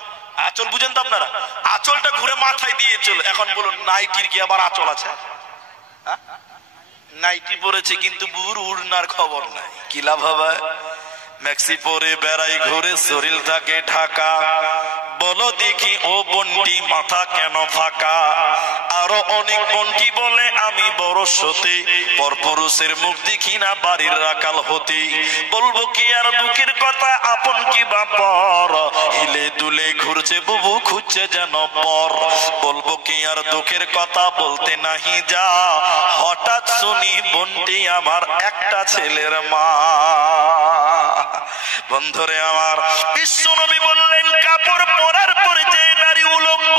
আঁচল বুঝেন তো আপনারা? আঁচলটা ঘুরে মাথায় দিয়েছিল। এখন বলুন নাইটির কি আবার আঁচল আছে? নাইটি পরেছে কিন্তু বুর উড়নার খবর নাই, কি লাভ হবে? ম্যাক্সি পরে বেড়াই ঘুরে, শরীর থাকে ঢাকা। বলো দেখি ও বন্টি মাথা কেন ফাঁকা? আরো অনেক বন্টি বলে আমি বড় সতী, পরপুরুষের মুখ দেখি না বাড়ির রাখাল হতে। বলবো কি আর দুঃখের কথা, আপন কি বা পর, হিলে দুলে ঘুরছে বুবু খুঁজছে যেন পর। বলবো কি আর দুঃখের কথা, বলতে নাহি যা, হঠাৎ শুনি বন্টি আমার একটা ছেলের মা। বন্ধুরে আমার, বিশ্বনবী বললেন কাপড় পরার পরে যে নারী উলঙ্গ,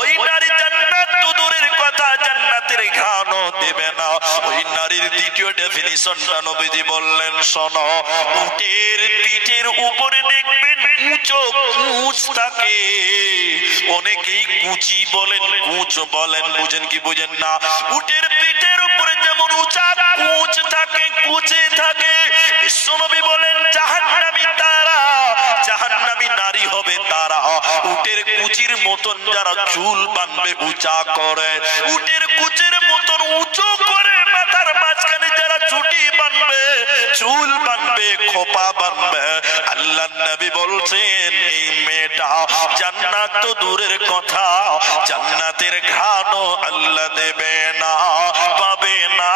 ওই নারী জান্নাত তো দূরের কথা জান্নাতের ঘ্রাণও দেবে না। ওই নারীর দ্বিতীয় ডেফিনিশনটা নবীজি বললেন শোনো, উটের পিঠের উপরে দেখবেন উঁচু কুঁচ থাকে, অনেকেই কুচি বলেন কুঁচ বলেন, বুঝেন কি বুঝেন না? উটের পিঠের উপরে যেমন উঁচা কুঁচ থাকে, কুচে থাকে, বিশ্বনবী বলেন জাহান্নামী তারা, জাহান্নামী নারী হবে তারা উটের কুচির মতন যারা চুল বাঁধবে উঁচা করে, উটের কুচের মতন উঁচু করে মাথার মাঝখানে যারা ছুটি বাঁধবে, চুল বাঁধবে, খোপা বাঁধবে। আল্লাহ নবী বলছেন এই মেয়েটা জান্নাত তো দূরের কথা জান্নাতের ঘ্রাণও আল্লাহ দেবে না, পাবে না,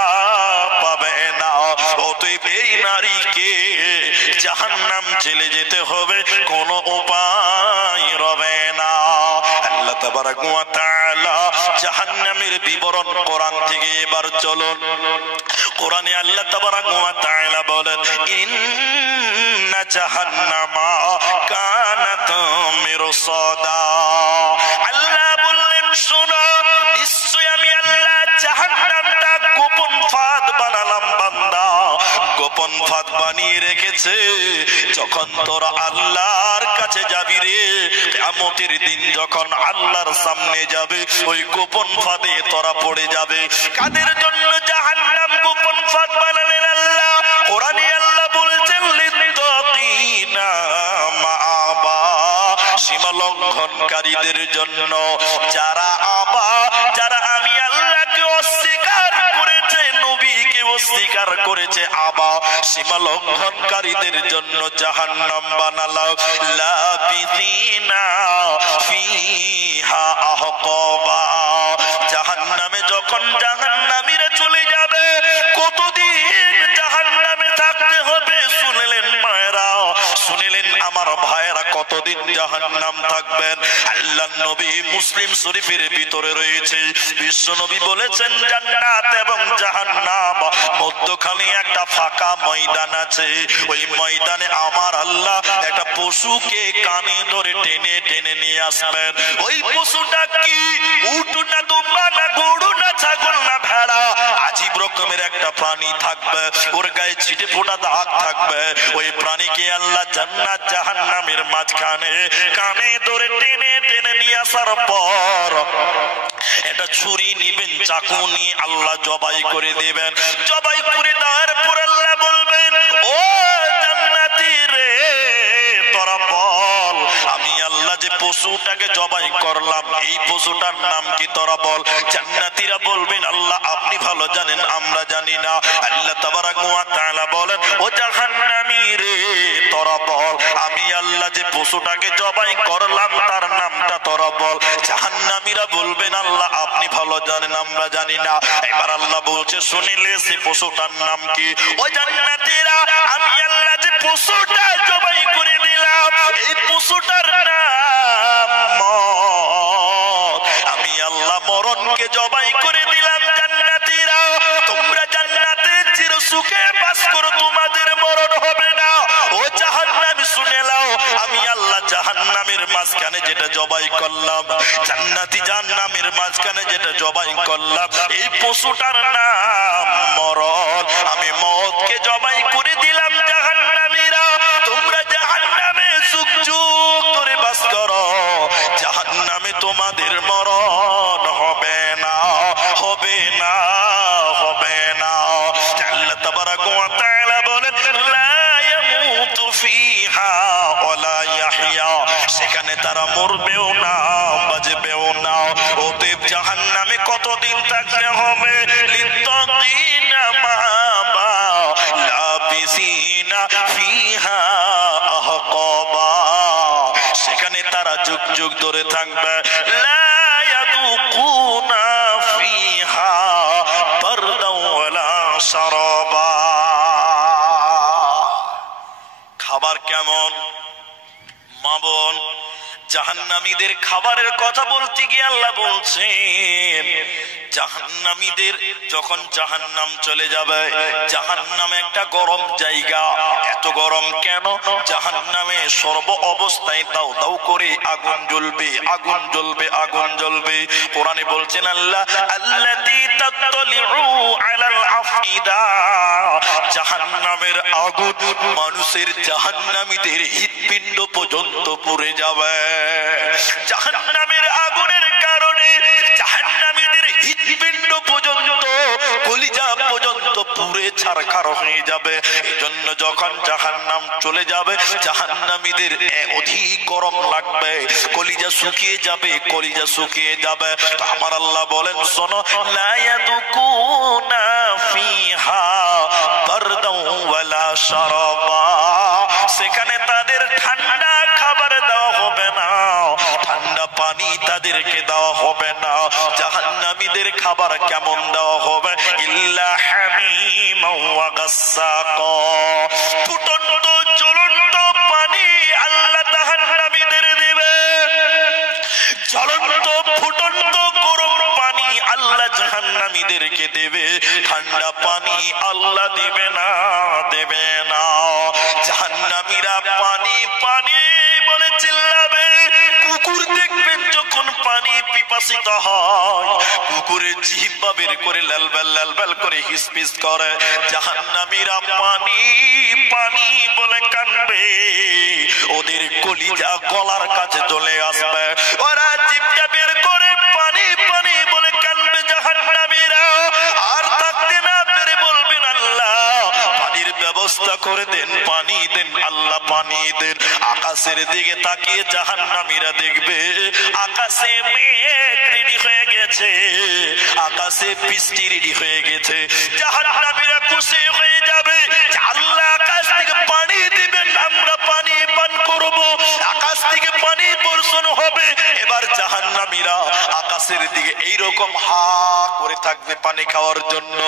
পাবে না। অতএব এই নারীকে জাহান্নাম চলে যেতে হবে, কোনো উপায় রবে না। আল্লাহ তাবারাক ওয়া তাআলা জাহান্নামের বিবরণ কোরআন থেকে এবার চলুন। কোরআনে আল্লাহ তাবারাক ওয়া তাআলা বলেন ইন্না জাহান্নামা কানাত মিরসাদা। আল্লাহ বললেন শোনো, নিশ্চয় আমি আল্লাহ জাহান্নামটা গোপন ফাঁদ বানালাম বান্দা, গোপন ফাঁদ বানিয়ে রেখেছে। যখন তোরা আল্লাহর কাছে যাবি রে, কিয়ামতের দিন যখন আল্লাহর সামনে যাবে, ওই গোপন ফাঁদে তোরা পড়ে যাবে। কাদের জন্য জাহান্নাম গোপন ফাঁদ বানালেন আল্লাহ? কোরআনে আল্লাহ বলছেন লিত্তাকিনা মাআবা, সীমা লঙ্ঘনকারীদের জন্য, যারা যারা আমি আল্লাহকে অস্বীকার করেছে, নবীকে অস্বীকার করেছে, সীমা লঙ্ঘনকারীদের জন্য জাহান্নাম বানালাম। লাবিথিনা ফিহা আহকাবা, জাহান্নামে যখন জাহান্নামীরা চলে যাবে, কতদিন জাহান্নামে থাকতে হবে শুনলেন মায়েরা, শুনলেন আমার ভাইয়েরা, কতদিন জাহান্নাম থাকবেন? আল্লাহ নবী মুসলিম শরীফের ভিতরে রয়েছে, বিশ্ব নবী বলেছেন জান্নাত এবং জাহান্নাম মধ্যখানে একটা ফাঁকা ময়দান আছে। ওই ময়দানে আমার আল্লাহ একটা পশুকে কানে ধরে টেনে টেনে নিয়ে আসবেন। ওই পশুটা কি? উট না, দুম্বা না, গরু না, ছাগল না, ভেড়া, আজীব রকমের একটা প্রাণী থাকবে, ওর গায়ে ছিটে ফোটা দাগ থাকবে। ওই প্রাণীকে আল্লাহ জান্নাত জাহান্নামের মাঝখানে কানে ধরে টেনে টেনে নিয়ে আসার পর এটা ছুরি নিবেন, চাকু নিয়ে আল্লাহ জবাই করে দেবেন। জবাই করে দেওয়ার পর আল্লাহ বলবেন ও জান্নাতি রে, তোরা বল আমি আল্লাহ যে পশুটাকে জবাই করলাম এই পশুটার নাম কি, তোরা বল। জান্নাতীরা বলবেন আল্লাহ আপনি ভালো জানেন, আমরা জানি না। আল্লাহ তাবারাক ওয়া তাআলা বলেন ও জাহান্নামী রে, তোরা বল আমি আল্লাহ যে পশুটাকে জবাই করলাম তার নামটা তোরা বল। জাহান্নামীরা বলবেন আল্লাহ আপনি ভালো জানেন, আমরা জানি না। এবার আল্লাহ বলছে শুনিলে সে পশুটার নাম কি? ও জান্নাতীরা, আমি আল্লাহ যে পশুটা জবাই করে দিলাম এই পশুটার নাম মওত। আমি আল্লাহ মরণকে জবাই করে দিলাম। জান্নাতীরা, তোমরা জান্নাতে চিরসুখে বাস করো, তোমাদের মরণ হবে না। ও জাহান্নামী শুনে নাও, আমি আল্লাহ জাহান্নামের মাঝখানে যেটা জবাই করলাম, জান্নাতি জাহান্নামের মাঝখানে যেটা জবাই করলাম এই পশুটার নাম মরণ। আমি মওতকে জবাই করে দিলাম। জাহান্নামীরা, তোমরা জাহান্নামে যুগ যুগ ধরে বাস করো, জাহান্নামে তোমাদের মরণ হবে না, হবে না, হবে না। আল্লাহ তাবারাক ওয়া তাআলা বলেন লা ইয়ামুতু ফিহা ওয়ালা ইয়াহইয়া, সেখানে তারা মরবেও না, বাঁচবেও না। অতএব জাহান্নামে কতদিন থাকতে হবে? লিত্তাকিনা মাআবা লাবিসিনা ফিহা আহকাবা, সেখানে তারা যুগ যুগ ধরে থাকবে। লা ইয়াদুকুনা ফিহা বারদাও ওয়ালা শারাবা। খাবার কেমন? মা বোন, জাহান্নামীদের খাবারের কথা বলতে গিয়ে আল্লাহ বলছেন জাহান্নামীদের যখন জাহান্নাম চলে যাবে, জাহান্নাম একটা গরম জায়গা। এত গরম কেন? জাহান্নামে সর্ব অবস্থায় দাও দাও করে আগুন জ্বলবে, আগুন জ্বলবে, আগুন জ্বলবে। কোরআনে বলছেন আল্লাহ আল্লাতী তাতলিউ আলাল আফিদা, জাহান্নামের আগুন মানুষের জাহান্নামীদের হৃৎপিণ্ড পর্যন্ত পুড়ে যাবে। জাহান্নামের আগুনের কারণে জাহান্নামীদের হৃৎপিণ্ড পর্যন্ত, কলিজা পর্যন্ত পুড়ে ছারখার হয়ে যাবে। এজন্য যখন জাহান্নাম চলে যাবে, জাহান্নামীদের অধিক গরম লাগবে, কলিজা শুকিয়ে যাবে, কলিজা শুকিয়ে যাবে। তো আমার আল্লাহ বলেন শোনো, লা ইয়াদুকুনা ফিহা বারদাও ওয়ালা শারাবা, সেখানে তাদের ঠান্ডা খাবার দেওয়া হবে না, ঠান্ডা পানি তাদেরকে দেওয়া হবে না। জাহান্নামীদের খাবার কেমন দেওয়া হবে? ইল্লা হামিমা ওয়া গাসসাকা, ফুটন্ত জ্বলন্ত পানি আল্লাহ জাহান্নামীদের দেবে। জ্বলন্ত ফুটন্ত গরম পানি আল্লাহ জাহান্নামীদেরকে দেবে, ঠান্ডা পানি আল্লাহ দেবে না, দেবে না। জাহান্নামীরা পানি পানি বলে চিল্লাবে। কুকুর দেখবেন যখন পানি পিপাসিত হয়, কুকুরের জিহ্বা বের করে লালবাল করে হিসপিস করে। জাহান্নামীরা পানি পানি বলে কাঁদবে, ওদের কলিজা গলার কাছে চলে আসবে, ওরা জিহ্বা বের করে পানি পানি বলে কাঁদবে। জাহান্নামীরা আর থাকতে না পেরে বলবেন আল্লাহ পানির ব্যবস্থা করে দেন, পানি দেন, আল্লাহ পানি দেন। আকাশের দিকে তাকিয়ে জাহান্নামীরা দেখবে আকাশে মেঘ রেডি হয়ে গেছে, আকাশে বৃষ্টি রেডি হয়ে গেছে। জাহান্নামীরা খুশি হয়ে যাবে, আল্লাহ আকাশ থেকে পানি দিবেন, আমরা পানি পান করব, আকাশ থেকে পানি বর্ষণ হবে। এবার জাহান্নামীরা আকাশের দিকে এইরকম হা করে থাকবে পানি খাওয়ার জন্য।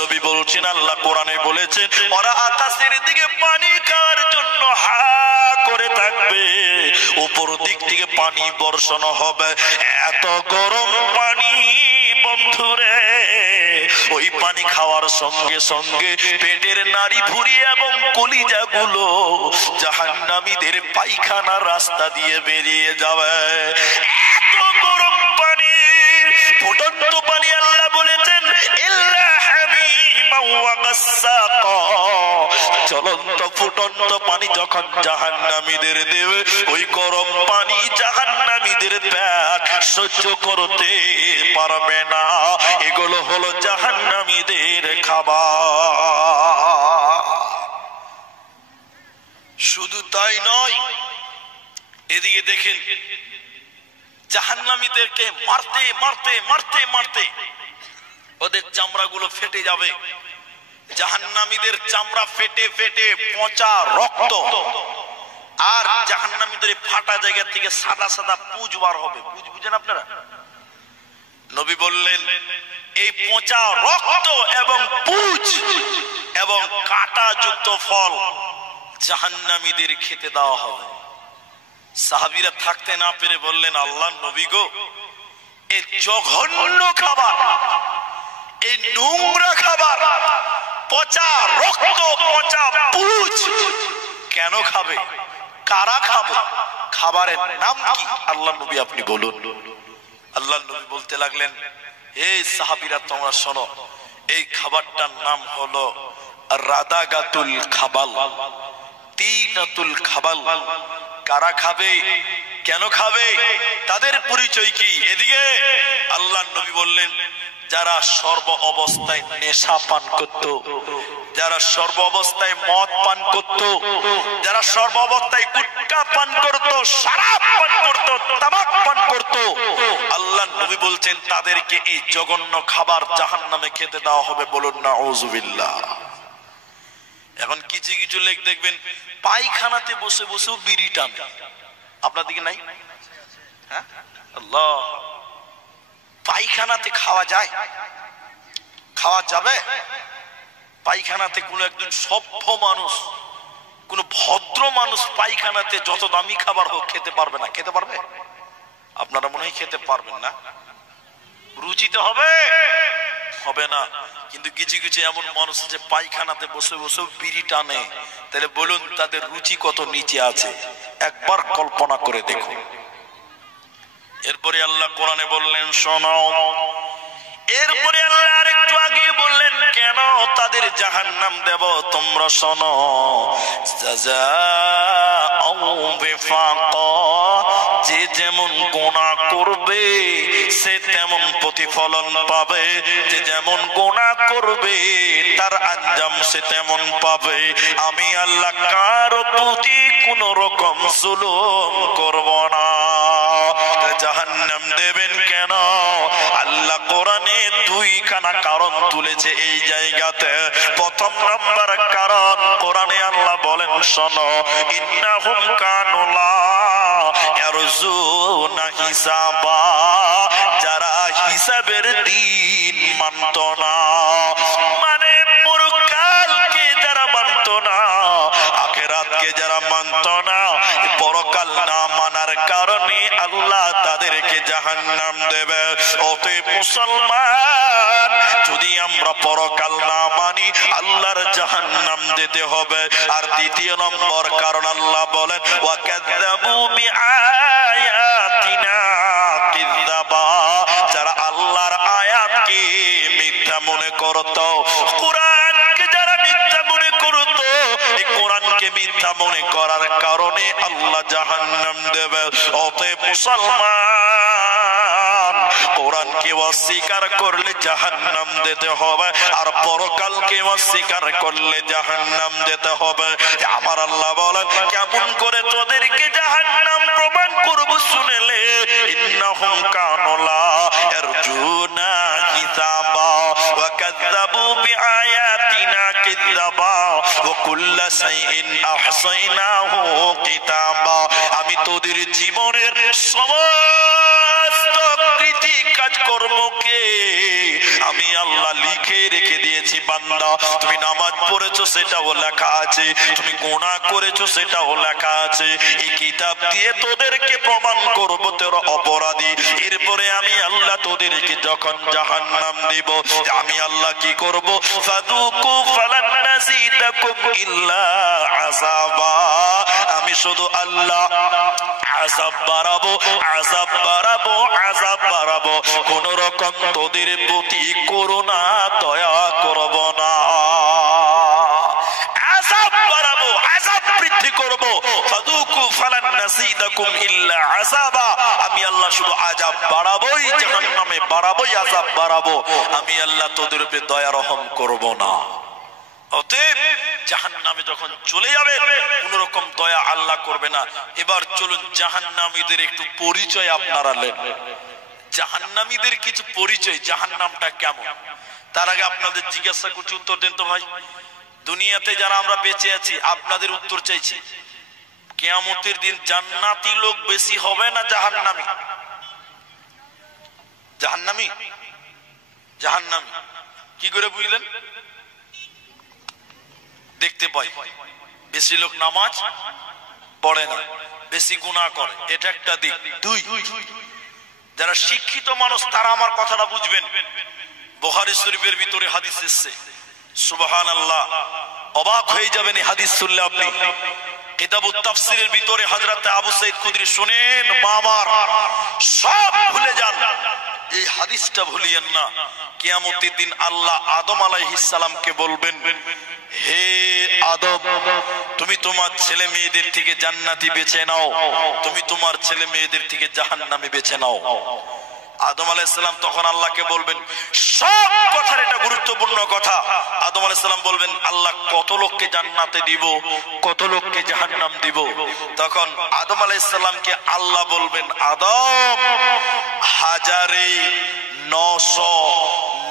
নবী বলছেন, আল্লাহ কোরআনে বলেছেন, ওরা আকাশের দিকে পানি খাওয়ার জন্য হা করে থাকবে, উপর দিক থেকে পানি বর্ষণ হবে। এত গরম পানি বন্ধুরে, ওই পানি খাওয়ার সঙ্গে সঙ্গে পেটের নাড়ি ভুঁড়ি এবং কলিজাগুলো জাহান্নামীদের পায়খানার রাস্তা দিয়ে বেরিয়ে যাবে। এত গরম পানি, ফুটন্ত পানি। আল্লাহ বলেছেন ইল্লা হামিমা ওয়া গাসসাকা, জ্বলন্ত ফুটন্ত পানি যখন জাহান্নামীদের দেবে, ওই গরম পানি জাহান্নামীদের পেট সহ্য করতে পারবে না। এগুলো হলো জাহান্নামীদের খাবার। শুধু তাই নয়, এদিকে দেখেন জাহান্নামীদেরকে মারতে মারতে মারতে মারতে ওদের চামড়াগুলো ফেটে যাবে। জাহান্নামীদের চামড়া ফেটে ফেটে পচা রক্ত, আর জাহান্নামীদের ফাটা জায়গা থেকে সাদা সাদা পুঁজ বার হবে। পুঁজ বুঝেন আপনারা? নবী বললেন এই পচা রক্ত এবং পুঁজ এবং কাঁটা যুক্ত ফল জাহান্নামীদের খেতে দেওয়া হবে। সাহাবীরা থাকতে না পেরে বললেন, আল্লাহর নবী গো, এই জঘন্য খাবার, এই নোংরা খাবার, পচা রক্ত, পচা পুঁজ কেন খাবে? কারা খাবে? খাবারের নাম কি? আল্লাহর নবী আপনি বলুন। আল্লাহর নবী বলতে লাগলেন, এই সাহাবীরা তোমরা শোনো, এই খাবারটার নাম হলো রাদাগাতুল খাবাল, তিনাতুল খাবাল। কারা খাবে? কেন খাবে? তাদের পরিচয় কি? এদিকে আল্লাহর নবী বললেন, যারা সর্ব অবস্থায় নেশা পান করত, যারা সর্ব অবস্থায় মদ পান করত, যারা সর্ব অবস্থায় গুটখা পান করত, শরাব পান করত, তামাক পান করত, আল্লাহর নবী বলছেন তাদেরকে এই জঘন্য খাবার জাহান্নামে খেতে দেওয়া হবে। বলুন নাউযুবিল্লাহ। এখন কিছু কিছু লোক দেখবেন পায়খানাতে বসে বসেও বিড়ি টানে। আপনার দিকে নাই? হ্যাঁ, আল্লাহ। পায়খানাতে খাওয়া যায়? খাওয়া যাবে? পায়খানাতে কোন একজন সভ্য মানুষ, কোন ভদ্র মানুষ পায়খানাতে যত দামি খাবার হোক খেতে পারবে না? খেতে পারবে? আপনারা মনে হয় খেতে পারবেন না। রুচিতে হবে? হবে না। কিন্তু কিছু কিছু এমন মানুষ আছে পায়খানাতে বসে বসে বিড়ি টানে, তাহলে বলুন তাদের রুচি কত নিচে আছে, একবার কল্পনা করে দেখুন। এরপরে আল্লাহ কোরআনে বললেন শোনো, এরপরে আল্লাহ আরেকটু আগে বললেন কেন তাদের জাহান্নাম দেব তোমরা শোনো। যে যেমন গুনাহ করবে সে তেমন প্রতিফলন পাবে, যে যেমন গুনাহ করবে তার আঞ্জাম সে তেমন পাবে। আমি আল্লাহ কারো প্রতি কোন রকম জুলুম করব না। জাহান্নাম দেবেন কেন? আল্লাহ কোরআনে দুইখানা কারণ তুলেছে এই জায়গাতে। প্রথম নাম্বার কারণ কোরআনে আল্লাহ বলেন শোনো, ইন্নাহুম কানু লা ইয়ারজুনা হিসাবা, যারা হিসাবের দিন মানত না, মানে পরকালকে যারা মানত না, আখিরাতকে যারা মানত না, পরকাল না মানার কারণে আল্লাহ তাদেরকে জাহান্নাম দেবে। অতএব মুসলমান, যদি আমরা পরকাল না মানি আল্লাহর জাহান্নাম দিতে হবে। আর দ্বিতীয় নম্বর কারণ আল্লাহ বলেন ওয়াকাযযাবু বিআয়াতিনা কিযাবা, যারা আল্লাহর আয়াতকে মিথ্যা মনে করত, কোরআনকে যারা মিথ্যা মনে করত, এই কোরআনকে মিথ্যা মনে করার কারণে আল্লাহ জাহান্নাম দেবে। অতএব মুসলমান, কোরআনকে অস্বীকার করলে জাহান্নাম দিতে হবে, আর পরকালকে অস্বীকার করলে জাহান্নাম দিতে হবে। আমার আল্লাহ বলেন কেমন করে তোদেরকে জাহান্নাম প্রমাণ করব শুনেলে, ইন্নাহুম কানু লা ইয়ারজুনা হিসাবা ওয়া কাযযাবু বিআয়াতিনা কিযাবা ওয়া কুল্লা শাইইন আহসাইনাহু কিতাবা। আমি তোদের জীবনের সমস্ত কৃতি কাজকর্মকে আমি আল্লাহ লিখে রেখে দিয়েছি। বান্দা, তুমি নামাজ পড়েছো সেটাও লেখা আছে, তুমি গুনাহ করেছো সেটাও লেখা আছে। এই কিতাব দিয়ে তোদেরকে প্রমাণ করবো তোরা অপরাধী। এরপরে আমি আল্লাহ তোদেরকে যখন জাহান্নাম দিব, আমি আল্লাহ কি করব? ফাযুকু ফালান নাযিদাকুম ইল্লা আযাবা। আমি শুধু আল্লাহ আযাব বাড়াবো, আযাব বাড়াবো, আযাব বাড়াবো, কোন রকম তোদের প্রতি করুণা দয়া করব না। আযাব বাড়াবো, আযাব বৃদ্ধি করব। ফাযুকু ফালান নাযিদাকুম ইল্লা আযাবা। আমি আল্লাহ শুধু আযাব বাড়াবোই, জাহান্নামে বাড়াবোই, আযাব বাড়াবো। আমি আল্লাহ তোদের উপরে দয়া রহম করব না। অতএব জাহান্নামে যখন চলে যাবে কোন রকম দয়া আল্লাহ করবে না। এবার চলুন জাহান্নামীদের একটু পরিচয় আপনারা নেন। জাহান্নামীদের কিছু পরিচয়, জাহান্নামটা কেমন। তার আগে আপনাদের জিজ্ঞাসা করছি, উত্তর দেন তো ভাই। দুনিয়াতে যারা আমরা বেঁচে আছি আপনাদের উত্তর চাইছি, কিয়ামতের দিন জান্নাতি লোক বেশি হবে না জাহান্নামী? জাহান্নামী, জাহান্নামী কি করে বুঝলেন? দেখতে পাই বেশি লোক নামাজ পড়ে না, বেশি গুনাহ করে, এটা একটা দিক। দুই, যারা শিক্ষিত মানুষ তারা আমার কথাটা বুঝবেন। বুখারী শরীফের ভিতরে হাদিস এসেছে, সুবহানাল্লাহ, অবাক হয়ে যাবেন এই হাদিস শুনলে আপনি। কিতাবুত তাফসীরের ভিতরে হযরত আবু সাঈদ খুদরি, শুনেন মা আমার, সব ভুলে যান, এই হাদিসটা ভুলিয়েন না। কিয়ামতের দিন আল্লাহ আদম আলাইহিস সালামকে বলবেন, হে আদম, তুমি তোমার ছেলে মেয়েদের থেকে জান্নাতি বেছে নাও, তুমি তোমার ছেলে মেয়েদের থেকে জাহান্নামী বেছে নাও। আদম আলাইহিস সালাম তখন আল্লাহকে বলবেন, সব কথার এটা গুরুত্বপূর্ণ কথা। আদম আলাইহিস সালাম বলবেন, আল্লাহ কত লোককে জান্নাতে দিব, কত লোককে জাহান্নাম দিব? তখন আদম আলাইহিস সালামকে আল্লাহ বলবেন, আদম,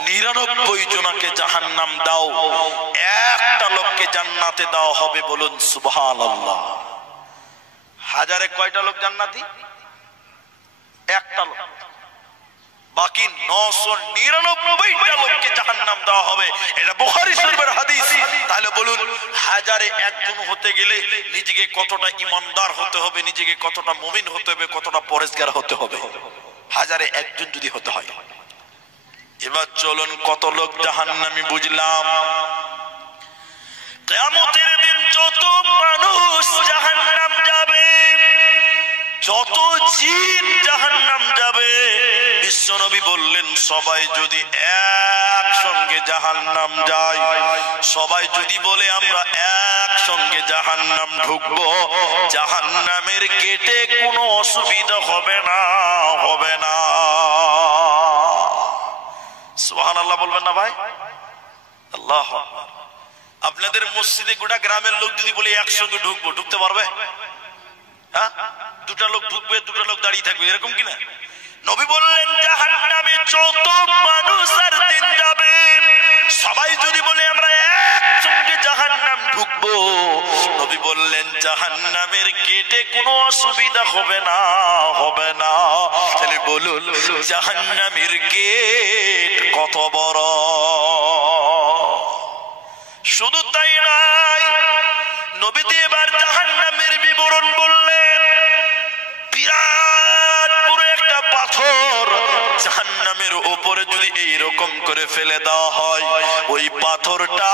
1999 জনকে জাহান্নাম দাও, একটা লোককে জান্নাতে দেওয়া হবে। বলুন সুবহানাল্লাহ। হাজারে কয়টা লোক জান্নাতি? একটা লোক। বাকি 999টা লোককে জাহান্নাম দেওয়া হবে। এটা বুখারী শরীফের হাদিস। তাহলে বলুন, হাজারে একজন হতে গেলে নিজেকে কতটা ইমানদার হতে হবে, নিজেকে কতটা মুমিন হতে হবে, কতটা পরেজগার হতে হবে, হাজারে একজন যদি হতে হয়। এবার চলুন কত লোক জাহান্নামী বুঝলাম। কিয়ামতের দিন যত মানুষ জাহান্নাম যাবে, যত জিন জাহান্নাম যাবে, বিশ্বনবী বললেন সবাই যদি একসঙ্গে জাহান্নাম যায়, সবাই যদি বলে আমরা একসঙ্গে জাহান্নাম ঢুকবো, জাহান্নামের গেটে কোনো অসুবিধা হবে না, হবে না। সুবহানাল্লাহ বলবেন না ভাই? আল্লাহ আকবার। আপনাদের মসজিদে গোটা গ্রামের লোক যদি বলে একসঙ্গে ঢুকবো, ঢুকতে পারবে? হ্যাঁ, দুটা লোক ঢুকবে, দুটা লোক দাঁড়িয়ে থাকবে, এরকম কিনা? নবী বললেন জাহান্নামে যত মানুষ আর দিন যাবে, সবাই যদি বলে আমরা একসঙ্গে জাহান্নাম ঢুকবো, নবী বললেন জাহান্নামের গেটে কোনো অসুবিধা হবে না, হবে না। তাহলে বলুন জাহান্নামের গেট কত বড়। শুধু তাই নয়, নবী এবার জাহান্নামের বিবরণ বললেন। বিরাট বড় একটা পাথর জাহান্নামের উপরে যদি এইরকম করে ফেলে দেওয়া হয়, ওই পাথরটা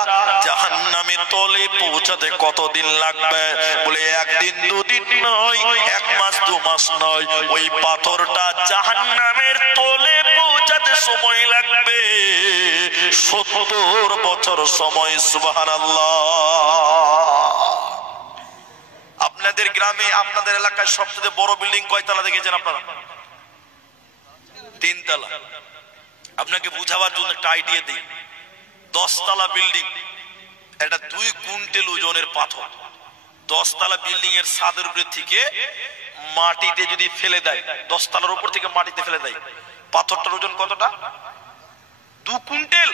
জাহান্নামের তলে পৌঁছাতে কতদিন লাগবে? বলে একদিন দুদিন নয়, 1 মাস 2 মাস নয়, ওই পাথরটা জাহান্নামের তলে পৌঁছাতে সময় লাগবে 70 বছর সময়। সুবহানাল্লাহ। আপনাদের গ্রামে, আপনাদের এলাকায় সবচেয়ে বড় বিল্ডিং কয়তলা দেখেছেন আপনারা? 3 তলা। আপনাকে বুঝাবার জন্য একটা আইডিয়া দিই। 10 তলা বিল্ডিং, এটা 2 কুইন্টাল ওজনের পাথর 10 তলা বিল্ডিং এর ছাদের উপর থেকে মাটিতে যদি ফেলে দেয়, 10 তলার উপর থেকে মাটিতে ফেলে দেয়, পাথরটার ওজন কতটা? 2 কুইন্টাল।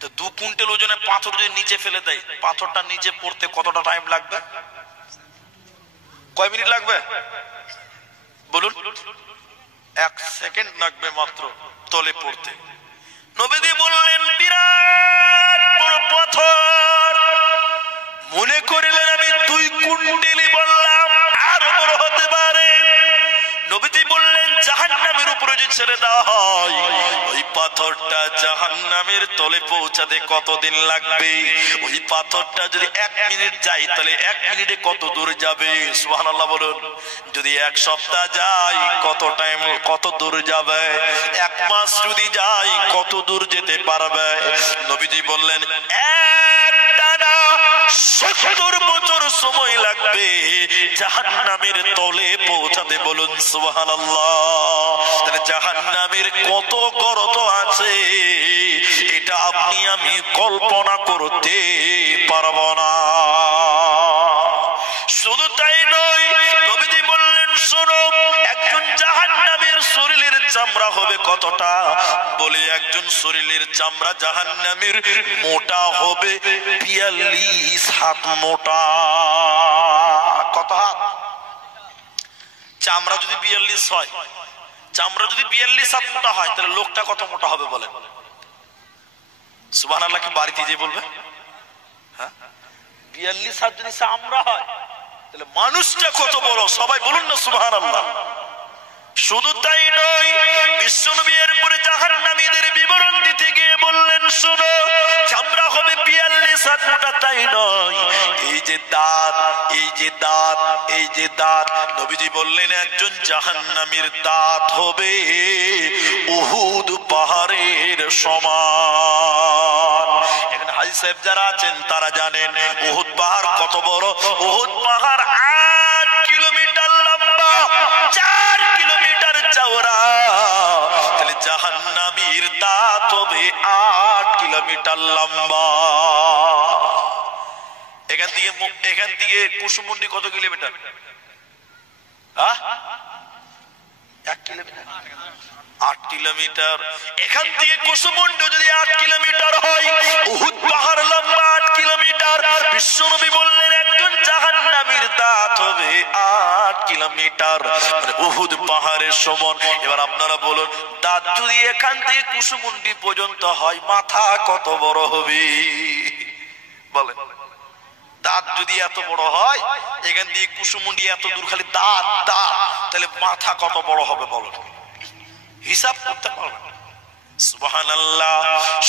তো 2 কুইন্টাল ওজনের পাথর যদি নিচে ফেলে দেয়, পাথরটা নিচে পড়তে কতটা টাইম লাগবে? কয় মিনিট লাগবে বলুন? 1 সেকেন্ড লাগবে মাত্র তলে পড়তে। নবী বললেন বিরাট বড় পাথর, মনে করিলেন আমি 2 কুইন্টালই বললাম, আরো বড় হতে পারে। নবীজি বললেন জাহান্নামের উপরে যে ছেড়ে দেওয়া হয়, ওই পাথরটা জাহান্নামের তলে পৌঁছাতে কতদিন লাগবে? ওই পাথরটা যদি 1 মিনিট যায়, তাহলে 1 মিনিটে কত দূর যাবে? সুবহানাল্লাহ বলুন। যদি 1 সপ্তাহ যায়, কত টাইম, কত দূর যাবে? 1 মাস যদি যায়, কত দূর যেতে পারবে? নবীজি বললেন 70 বছর সময় লাগবে জাহান্নামের তলে পৌঁছাতে। বলুন সুবহানাল্লাহ। তাহলে জাহান্নামের কত গর্ত আছে, এটা আপনি আমি কল্পনা করতে পারবো না। শুধু তাই নয়, নবীজি বললেন শোনো, একজন জাহান্নামের শরীরের চামড়া হবে কতটা? বলে একজন শরীরের চামড়া জাহান্নামের মোটা হবে 42 হাত মোটা। কত হাত? চামড়া যদি 42 হয়, চামড়া যদি 42 হাত মোটা হয়, তাহলে লোকটা কত মোটা হবে বলেন? সুবহানাল্লাহ কি বাড়িতে যে বলবে? হ্যাঁ, 42 হাত যদি চামড়া হয়, তাহলে মানুষটা কত বড়? সবাই বলুন না সুবহানাল্লাহ। শুধু তাই নয়, বিশ্বনবী এর পরে জাহান্নামীদের বিবরণ দিতে গিয়ে বললেন শোনো, চামড়া হবে 42 হাত মোটা। তাই নয়, এই যে দাঁত, এই যে দাঁত, এই যে দাঁত, নবীজি বললেন একজন জাহান্নামীর দাঁত হবে উহুদ পাহাড়ের সমান। এখানে হাজী সাহেব যারা আছেন তারা জানেন উহুদ পাহাড় কত বড়। উহুদ পাহাড় 8 কিলোমিটার লম্বা, 4 কিলোমিটার চওড়া। তাহলে জাহান্নামীর দাঁত হবে 8 কিলোমিটার লম্বা। এখান থেকে কুসুমুন্ডি কত কিলোমিটার? 1 kilometre, 8 kilometre. এখান থেকে কুসুমুন্ডি যদি 8 কিলোমিটার হয়, উহুদ পাহাড় লম্বা 8 কিলোমিটার। বিশ্বনবী বললেন একজন জাহান্নামীর দাঁত হবে 8 কিলোমিটার, উহুদ পাহাড়ের সমান। এবার আপনারা বলুন, দাঁত যদি এখান থেকে কুসুমুন্ডি পর্যন্ত হয়, মাথা কত বড় হবে বলেন? দাঁত যদি এত বড় হয়, এখান দিয়ে কুসুমুন্ডি এত দূর, খালি দাঁত দাঁত, তাহলে মাথা কত বড় হবে বলেন? হিসাব করতে পারবেন? সুবহানাল্লাহ।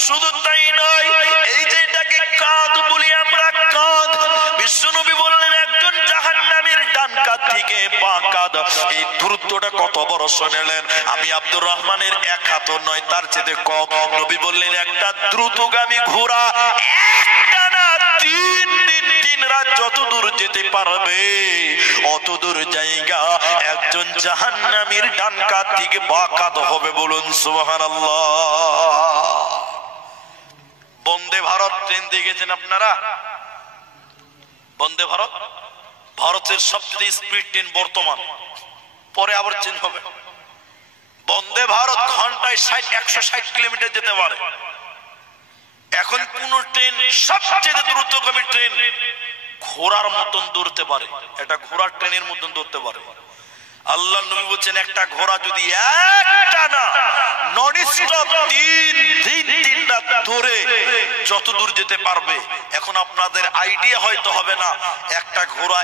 শুধু তাই নয়, এই যে এটাকে কাঁধ বলি আমরা, কাঁধ, বিশ্বনবী বললেন একজন জাহান্নামীর ডান কাঁধ থেকে বাঁ কাঁধ, এই দূরত্বটা কত বড় শুনলেন? আমি আব্দুর রহমানের এক হাত নয়, তার চেয়ে কম। নবী বললেন একটা দ্রুতগামী ঘোড়া একটানা 3 দিন 3 রাত যত দূর যেতে পারবে, অত দূর জায়গা একজন জাহান্নামীর ডান কাঁধ থেকে বাঁ কাঁধ হবে। বলুন সুবহানাল্লাহ। বন্দে ভারত ট্রেন দিয়ে গেছেন আপনারা? বন্দে ভারত ভারতের সবচেয়ে স্পিড ট্রেন বর্তমান, পরে আবার চেঞ্জ হবে। বন্দে ভারত ঘন্টায় 160 কিলোমিটার যেতে পারে। এখন কোন ট্রেন সবচেয়ে দ্রুতগামী ট্রেন ঘোড়ার মতন দৌড়তে পারে, এটা ঘোড়ার ট্রেনের মতন দৌড়তে পারে। আল্লাহ নবী বলছেন একটা ঘোড়া যদি একটানা নন স্টপ 3 দিন 3 রাত ধরে যত দূর যেতে পারবে, এখন আপনাদের আইডিয়া হয়তো হবে না, একটা ঘোড়া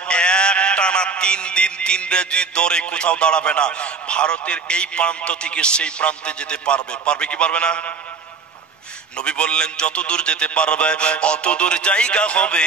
একটানা 3 দিন 3 রাত যদি দৌড়ে কোথাও দাঁড়াবে না, ভারতের এই প্রান্ত থেকে সেই প্রান্তে যেতে পারবে। পারবে কি পারবে না? নবী বললেন যত দূর যেতে পারবে অত দূর জায়গা হবে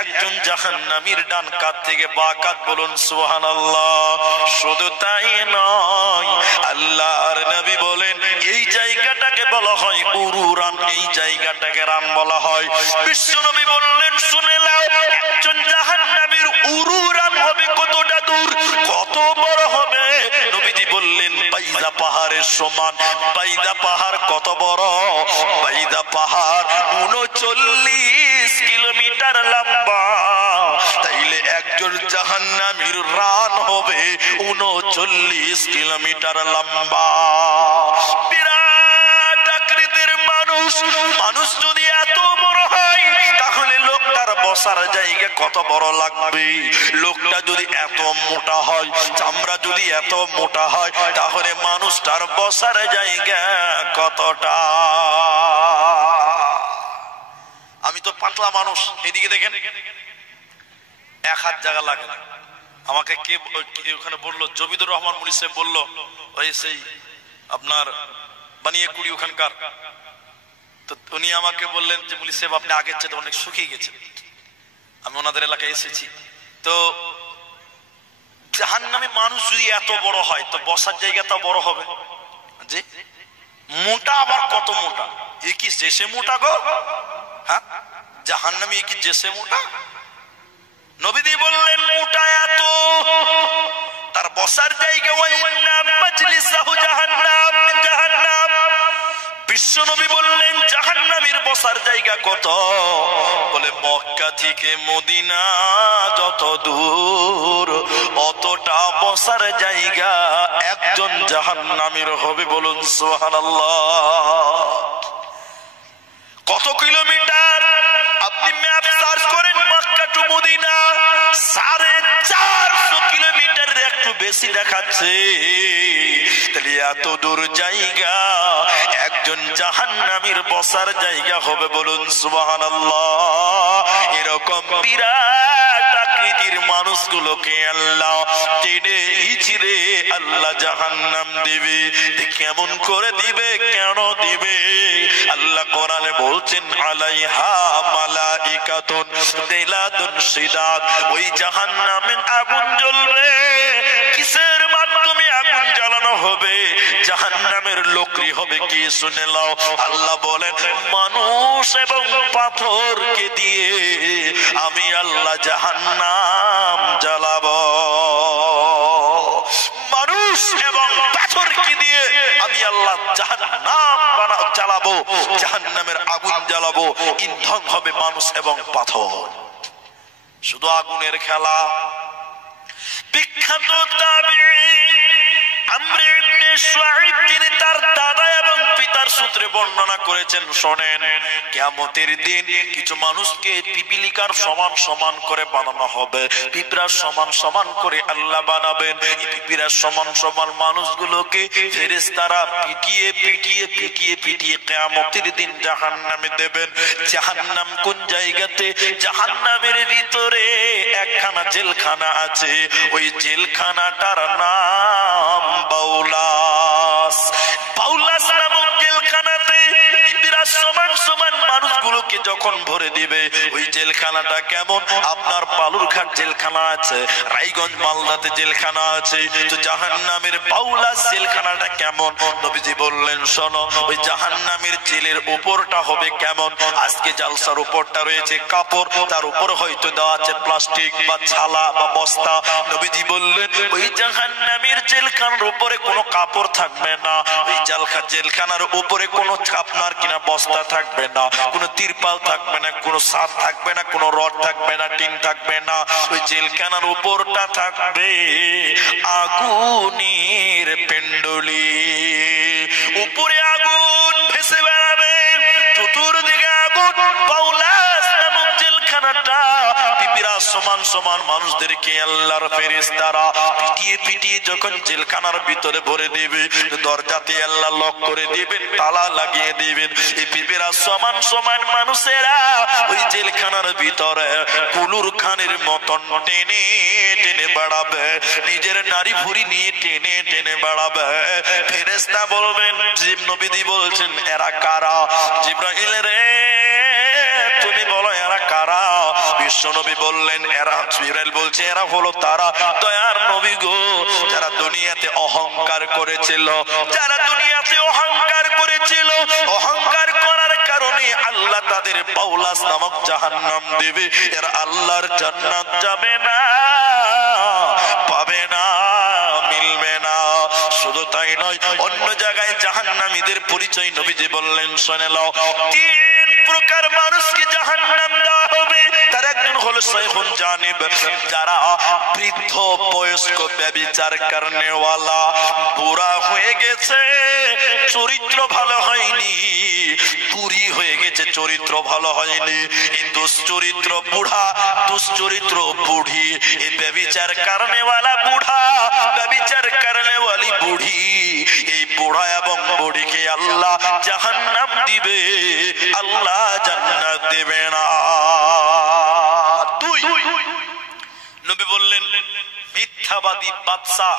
একজন জাহান্নামীর ডান কাঁধ থেকে বাঁ কাঁধ। বলুন সুবহানাল্লাহ। শুধু তাই নয়, আল্লাহর নবী বলেন এই জায়গাটাকে বলা হয় উরুরান, এই জায়গাটাকে রান বলা হয়। বিশ্ব নবী বললেন শুনে নাও, একজন জাহান্নামীর উরুরান হবে কতটা দূর, কত বড় হবে? নবীজি বললেন বাইদা পাহাড়ের সমান। বাইদা পাহাড় কত বড়? বাইদা পাহাড় 39 কিলোমিটার লম্বা। তাইলে একজন জাহান্নামীর রান হবে 39 কিলোমিটার লম্বা। বিরাট আকৃতির মানুষ, মানুষ যদি এত বড় হয় তাহলে লোকটার বসার জায়গা কত বড় লাগবে? লোকটা যদি এত মোটা হয়, চামড়া যদি এত মোটা হয়, তাহলে মানুষটার বসার জায়গা কতটা? আমি তো পাতলা মানুষ, এদিকে দেখেন 1 হাত জায়গা লাগে না। আমাকে কে ওখানে বললো, জবিদুর রহমান মুনি সাহেব বললো, ওই সেই আপনার বানিয়ে কুড়ি ওখানকার, তো উনি আমাকে বললেন যে মুনি সাহেব আপনি আগের চেয়ে অনেক শুকিয়ে গেছেন। আমি ওনাদের এলাকায় এসেছি, তো জাহান্নামী মানুষ যদি এত বড় হয় তো বসার জায়গাটা বড় হবে। যে মোটা আবার কত মোটা, এ কি জেসে মোটা গো? হ্যাঁ, জাহান্নামী কি জেসে মোটা? নবীজি বললেন মোটা এত, তার বসার জায়গা ওয়াইন্না মাজলিসাহু জাহান্নাম মিন জাহান্নাম। বিশ্ব নবী বললেন জাহান্নামীর বসার জায়গা কত? বলে মক্কা থেকে মদিনা যত দূর অতটা বসার জায়গা একজন জাহান্নামীর হবে। বলুন সুবহানাল্লাহ। কত কিলোমিটার? আপনি ম্যাপ সার্চ করেন, মক্কা টু মদিনা 450 কিলোমিটার, একটু বেশি দেখাচ্ছে। তাহলে এত দূর জায়গা একজন জাহান্নামীর বসার জায়গা হবে। বলুন সুবহানাল্লাহ। এরকম বিরাট আকৃতির মানুষগুলোকে আল্লাহ টেনে হিচড়ে আল্লাহ জাহান্নাম দিবে। কেমন করে দিবে, কেন দিবে? আল্লাহ কোরআনে বলছেন আলাইহা মালাইকাতুন দিলাতুন শিদাদ। ওই জাহান্নামে আগুন জ্বলবে। কিসের মাধ্যমে আগুন জ্বালানো হবে? জাহান্নামের লোকরি হবে কি? শুনে নাও। আল্লাহ বলেন মানুষ এবং পাথরকে দিয়ে আমি আল্লাহ জাহান্নাম জ্বালাবো। মানুষ এবং পাথরকে দিয়ে আমি আল্লাহ জাহান্নাম জ্বালাবো, জাহান্নামের আগুন জ্বালাবো। ইন্ধন হবে মানুষ এবং পাথর। শুধু আগুনের খেলা। বিখ্যাত তাবেঈ আমর ইবনে শুআইব, তিনি তার দাদা এবং পিতার সূত্রে বর্ণনা করেছেন, শোনেন, কিয়ামতের দিন কিছু মানুষকে পিপিলিকার সমান সমান করে বানানো হবে, পিঁপড়ার সমান সমান করে আল্লাহ বানাবেন। এই পিঁপড়ার সমান সমান মানুষগুলোকে ফেরেশতারা পিটিয়ে পিটিয়ে পিটিয়ে পিটিয়ে কিয়ামতের দিন জাহান্নামে দেবেন। জাহান্নাম কোন জায়গাতে? জাহান্নামের ভিতরে একখানা জেলখানা আছে, ওই জেলখানাটার নাম বাউলাস। বাউলাস নামক জেলখানাতে পিঁপড়ার সমান সমান মানুষগুলোকে যখন ভরে দিবে, ওই জেলখানাটা কেমন? আপনার বালুরঘাট জেলখানা আছে, রায়গঞ্জ মালদাতে জেলখানা আছে, তো জাহান্নামের বাউলাস জেলখানাটা কেমন? নবীজি বললেন, শোনো, ওই জাহান্নামের জেলের উপরটা হবে কেমন? আজকে জালসার উপরটা রয়েছে কাপড়, তার উপর হয়তো দেওয়া আছে প্লাস্টিক বা ছালা বা বস্তা। নবীজি বললেন, ওই জাহান্নামের জেলখানার উপরে কোনো কাপড় থাকবে না, ওই জেলখানার উপরে কোনো আপনার কিনা বস্তা থাকবে না, কোনো তিরপাল থাকবে না, কোনো ছাদ থাকবে না, কোনো রড থাকবে না, টিন থাকবে না। ওই জেলখানার উপরটা থাকবে আগুনের পেন্ডুলি, উপরে আগুন ভেসে বেড়াবে, চতুর্দিকে আগুন। বাউলাস নামক জেলখানাটা পিঁপড়া সমান সমান মানুষদেরকে আল্লাহর ফেরেশতারা পিটিয়ে পিটিয়ে যখন জেলখানার ভিতরে ভরে দেবে, দরজাতে আল্লাহ লক করে দিবেন, তালা লাগিয়ে দিবেন। এই পিঁপড়া সমান সমান মানুষেরা ওই জেলখানার ভিতরে কুলুর খানের মতন টেনে টেনে বেড়াবে, নিজের নারী ভুঁড়ি নিয়ে টেনে টেনে বেড়াবে। ফেরেশতা বলবেন, নবীজি বলছেন, এরা কারা? জিবরাইল রে তুমি বলো এরা কারা? বিশ্বনবী বললেন, এরা, জিবরাইল বলছে, এরা হলো তারা, দয়ার নবী গো, যারা দুনিয়াতে অহংকার করেছিল, যারা দুনিয়াতে অহংকার করেছিল, অহংকার করার কারণে আল্লাহ তাদের বাউলাস নামক জাহান্নাম দেবে। এরা আল্লাহর জান্নাত যাবে না, পাবে না, মিলবে না। শুধু তাই নয়, অন্য জায়গায় জাহান্নামীদের পরিচয় নবীজি বললেন, শুনে নাও, তিন প্রকার মানুষকে জাহান্নাম দেওয়া হবে। তার একজন হলো শাইখুন জানিব, যারা বৃদ্ধ বয়স্ক ব্যভিচার করনেওয়ালা, বুড়া হয়ে গেছে, চরিত্র ভালো হয়নি, বুড়ি হয়ে গেছে, চরিত্র ভালো হয়নি, এই দুশ্চরিত্র বুড়া, দুশ্চরিত্র বুড়ি, এই ব্যভিচার করনেওয়ালা বুড়া, ব্যভিচার করনেওয়ালি বুড়ি, এই বুড়া এবং বুড়িকে আল্লাহ জাহান্নাম দিবে, আল্লাহ জান্নাত দেবে না। নবী বললেন, মিথ্যাবাদী বাদশা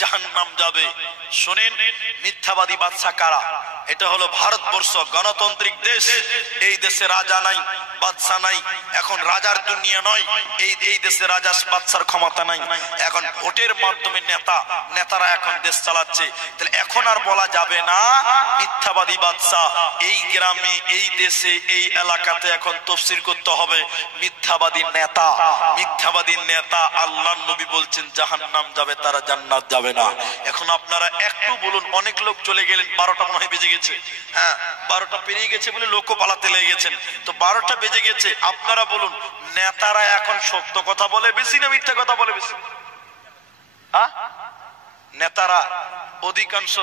জাহান্নাম যাবে। শুনেন, মিথ্যাবাদী বাদশা কারা? এটা হলো ভারতবর্ষ, গণতান্ত্রিক দেশ। এই দেশে রাজা নাই, বাদশা নাই, এখন রাজার দুনিয়া নয়, এই দেশে রাজা বাদশার ক্ষমতা নাই, এখন ভোটের মাধ্যমে নেতারা এখন দেশ চালাচ্ছে। তাহলে এখন আর বলা যাবে না মিথ্যাবাদী বাদশা। এই গ্রামে, এই দেশে, এই এলাকাতে এখন তফসির করতে হবে মিথ্যাবাদী নেতা, মিথ্যাবাদী নেতা। আল্লাহ নবী বলছেন জাহান্নাম যাবে, তারা জান্নাত যাবে না। এখন আপনারা একটু বলুন, অনেক লোক চলে গেলেন, 12টা মনে হয় বেজে গেছে, হ্যাঁ 12টা পেরিয়ে গেছে বলে লোকও পালাতে লেগে গেছেন, তো 12টা বেজে গেছে। আপনারা বলুন, নেতারা এখন সত্য কথা বলে বেশি না মিথ্যা কথা বলে বেশি? নেতারা অধিকাংশ,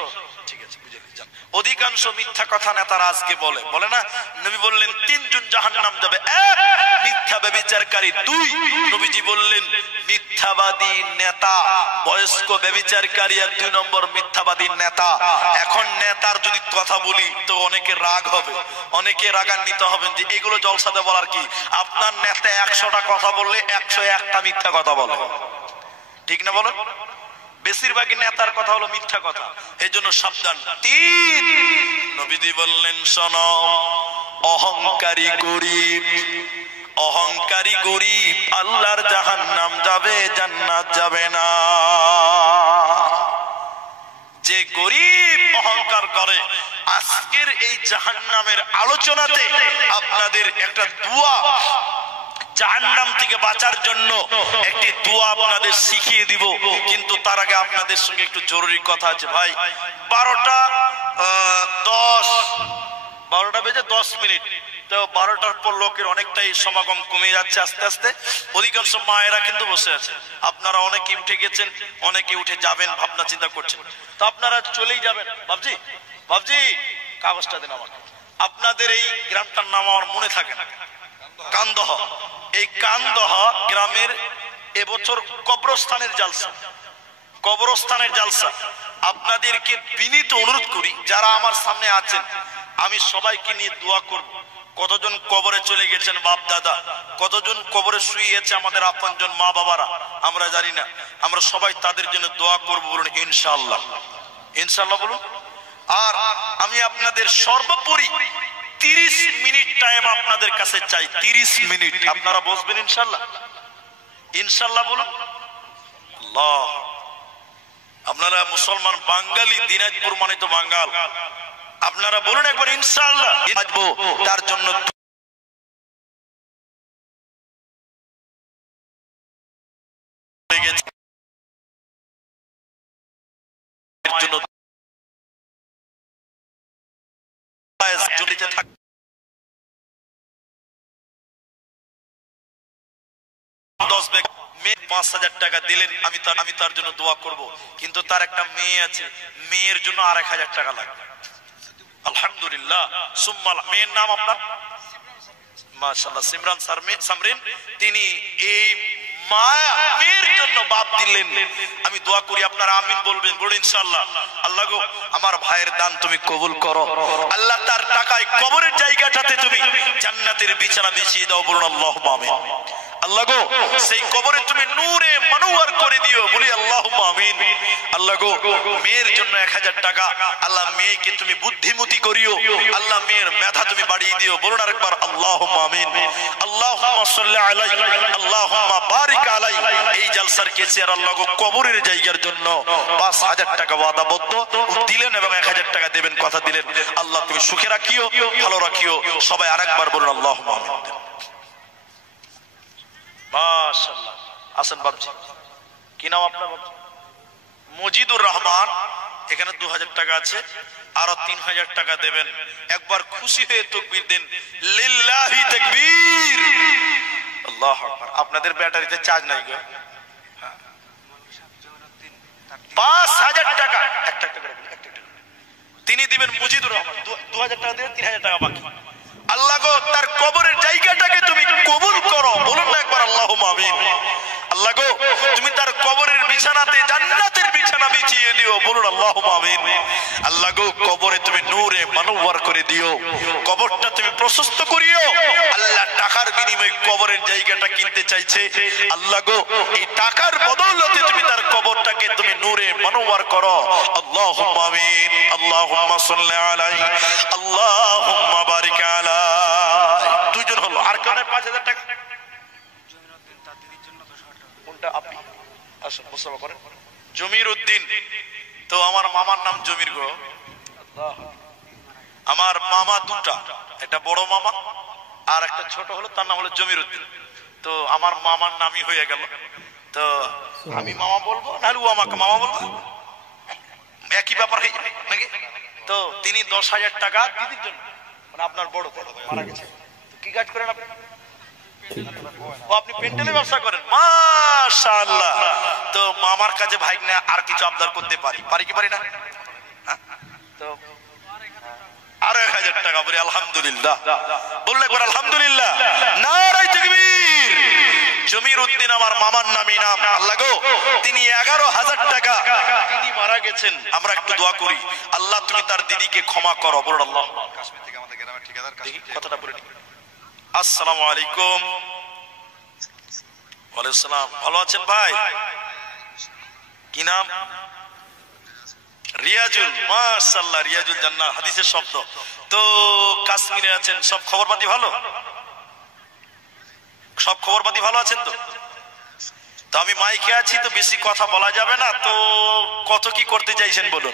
ঠিক আছে বুঝে যান, অধিকাংশ মিথ্যা কথা নেতারা আজকে বলে, বলে না? নবী বললেন তিনজন জাহান্নাম যাবে, এক মিথ্যা ব্যভিচারকারী, দুই নবীজি বললেন মিথ্যাবাদী নেতা, বয়স্ক ব্যভিচারকারী, আর 2 নম্বর মিথ্যাবাদী নেতা। এখন নেতার যদি কথা বলি তো অনেকে রাগ হবে, অনেকে রাগান্বিত হবেন যে এগুলো জলসাতে বলার কি? আপনার নেতা 100টা কথা বললে 101টা মিথ্যা কথা বলে, ঠিক না বলো? বেশিরভাগই নেতার কথা হলো মিথ্যা কথা, এই জন্য সাবধান। 3 নবীজি বললেন, শোনো, অহংকারী গরিব, অহংকারী গরিব আল্লাহর জাহান্নাম যাবে, জান্নাত যাবে না। যে গরিব অহংকার করে, আজকের এই জাহান্নামের আলোচনাতে আপনাদের একটা দোয়া, জাহান্নাম থেকে বাঁচার জন্য একটি দোয়া আপনাদের শিখিয়ে দিব, কিন্তু তার আগে আপনাদের সঙ্গে একটু জরুরি কথা আছে। ভাই 12টা বেজে 10 মিনিট, তো 12টার পর লোকের অনেকটাই সমাগম কমে যাচ্ছে আস্তে আস্তে। অধিকাংশ মায়েরা কিন্তু বসে আছে, আপনারা অনেকে উঠে গেছেন, অনেকে উঠে যাবেন, ভাবনা চিন্তা করছেন, তো আপনারা চলেই যাবেন। বাবজি কাগজটা দেন আমাকে। আপনাদের এই গ্রামটার নাম আমার মনে থাকে না, কান্দহ। এই কান্দহ গ্রামের এবছর কবরস্থানের জালসা, কবরস্থানের জালসা। আপনাদেরকে বিনীত অনুরোধ করি, যারা আমার সামনে আছেন, আমি সবাইকে নিয়ে দোয়া করব। কতজন কবরে চলে গেছেন বাপ দাদা, কতজন কবরে শুয়ে আছে আমাদের আপনজন মা বাবারা, আমরা জানি না। আমরা সবাই তাদের জন্য দোয়া করব, বলুন ইনশাআল্লাহ। ইনশাআল্লাহ বলুন। আর আমি আপনাদের সর্বোপরি 30 মিনিট টাইম আপনাদের কাছে চাই, 30 মিনিট। আপনারা বসবেন ইনশাআল্লাহ? ইনশাআল্লাহ বলুন। আল্লাহ, আপনারা মুসলমান বাঙালি, দিনাজপুর মানে তো বাঙ্গাল, আপনারা বলুন একবার ইনশাআল্লাহ। তার জন্য মেয়ে 5,000 টাকা দিলেন, আমি তার জন্য দোয়া করব। কিন্তু তার একটা মেয়ে আছে, মেয়ের জন্য 1,000 টাকা লাগবে। আলহামদুলিল্লাহ। সুম্মাল, মেয়ের নাম আপনার? মাশাআল্লাহ, সিমরান সামরিন। তিনি এই মেয়ের জন্য বাপ দিলেন। আমি দোয়া করি, আপনারা আমিন বলবেন, বলুন ইনশাআল্লাহ। আল্লাহ গো, আমার ভাইয়ের দান তুমি কবুল করো। আল্লাহ তার টাকায় কবরের জায়গাটাতে তুমি জান্নাতের বিছানা বিছিয়ে দাও, বলুন আল্লাহুম্মা আমিন। আল্লাহ গো, সেই কবরে তুমি নূরে মানওয়ার করে দিও, বলি আল্লাহুম্মা আমিন। আল্লাহ গো, মেয়ের জন্য 1,000 টাকা, আল্লাহ মেয়েকে তুমি বুদ্ধিমতী করিও, আল্লাহ মেয়ের মেধা তুমি বাড়িয়ে দিও, বলুন আরেকবার আল্লাহুম্মা আমিন। আল্লাহুম্মা সাল্লি আলাইহি, আল্লাহুম্মা বারিক আলাইহি। এই জালসার কেছে আর আল্লাহ গো, কবরের জায়গার জন্য 5,000 টাকা ওয়াদাবদ্ধ দিলেন এবং 1,000 টাকা দেবেন, কথা দিলেন। আল্লাহ তুমি সুখে রাখিও, ভালো রাখিও। সবাই আরেকবার বলুন আল্লাহুম্মা আমিন। মাশাআল্লাহ। আসেন বাবজি, কি নাম আপনার? মজিদুর রহমান। এখানে 2,000 টাকা আছে, আরো 3,000 টাকা দেবেন। একবার খুশি হয়ে তাকবীর দেন, লিল্লাহি তাকবীর, আল্লাহু আকবার। আপনাদের ব্যাটারিতে চার্জ নাই গো। 5,000 টাকা একটা করে তিনি দিবেন। মজিদুর রহমান 2,000 টাকা দিবেন, 3,000 টাকা বাকি। আল্লাহ গো, তার কবরের জায়গাটাকে তুমি কবুল করো, বলুন না একবার আল্লাহুম্মা আমিন। আল্লাহ গো, তুমি তার কবরের বিছানাতে জান্নাতের বিছানা বিছিয়ে দিও, বলুন আল্লাহুম্মা আমিন। আল্লাহ গো, কবরে তুমি নূরে মানওয়ার করে দিও, কবরটা তুমি প্রশস্ত করিও। আল্লাহ টাকার বিনিময়ে কবরের জায়গাটা কিনতে চাইছে, আল্লাহ গো, এই টাকার বদৌলতে তুমি তার কবরটাকে তুমি নূরে মানওয়ার করো, আল্লাহুম্মা আমিন। আল্লাহুম্মা সাল্লি আলাইহি, আল্লাহুম্মা বারিক আলাইহি। দুইজন হলো, আর কেন 5,000 টাকা? কোনটা আপনি? আসুন মুসাফা করেন। জমির উদ্দিন। তো আমার মামার নাম জমির গো। আমার মামা দুটা, একটা বড় মামা আর একটা ছোট হলো, তার নাম হলো জমির উদ্দিন। তো আমার মামার নামই হয়ে গেল। তো আমি মামা বলবো, নাহলে ও আমাকে মামা বলবো, একই ব্যাপার হয়ে যাবে নাকি? তো তিনি 10,000 টাকা দিদির জন্য, মানে আপনার বড় মারা গেছে। কি কাজ করেন আপনি? ও, আপনি পেন্ডেলের ব্যবসা করেন, মাশাআল্লাহ। তো মামার কাছে ভাই না আর কিছু আবদার করতে পারি কি পারি না? তো আরো 1,000 টাকা বলি আলহামদুলিল্লাহ, বললে একবার আলহামদুলিল্লাহ, নারায়ে তাকবীর। জমির উদ্দিন আমার মামার নামই নাম। আল্লাহ গো, তিনি 11,000 টাকা, দিদি মারা গেছেন, আমরা একটু দোয়া করি, আল্লাহ তুমি তার দিদিকে ক্ষমা করো, বলুন আল্লাহ। কাশ্মীর থেকে আমাদের গ্রামের ঠিকাদার, কথাটা বলে নিন। আসসালামু আলাইকুম। ওয়ালাইকুম সালাম। ভালো আছেন ভাই? কি নাম? রিয়াজুল। মাশাআল্লাহ, রিয়াজুল জান্নাত, হাদিসের শব্দ। তো কাশ্মীরে আছেন, সব খবরপাতি ভালো? সব খবরপাতি ভালো আছেন তো? তো আমি মাইকে আছি, তো বেশি কথা বলা যাবে না, তো কত কি করতে চাইছেন বলুন।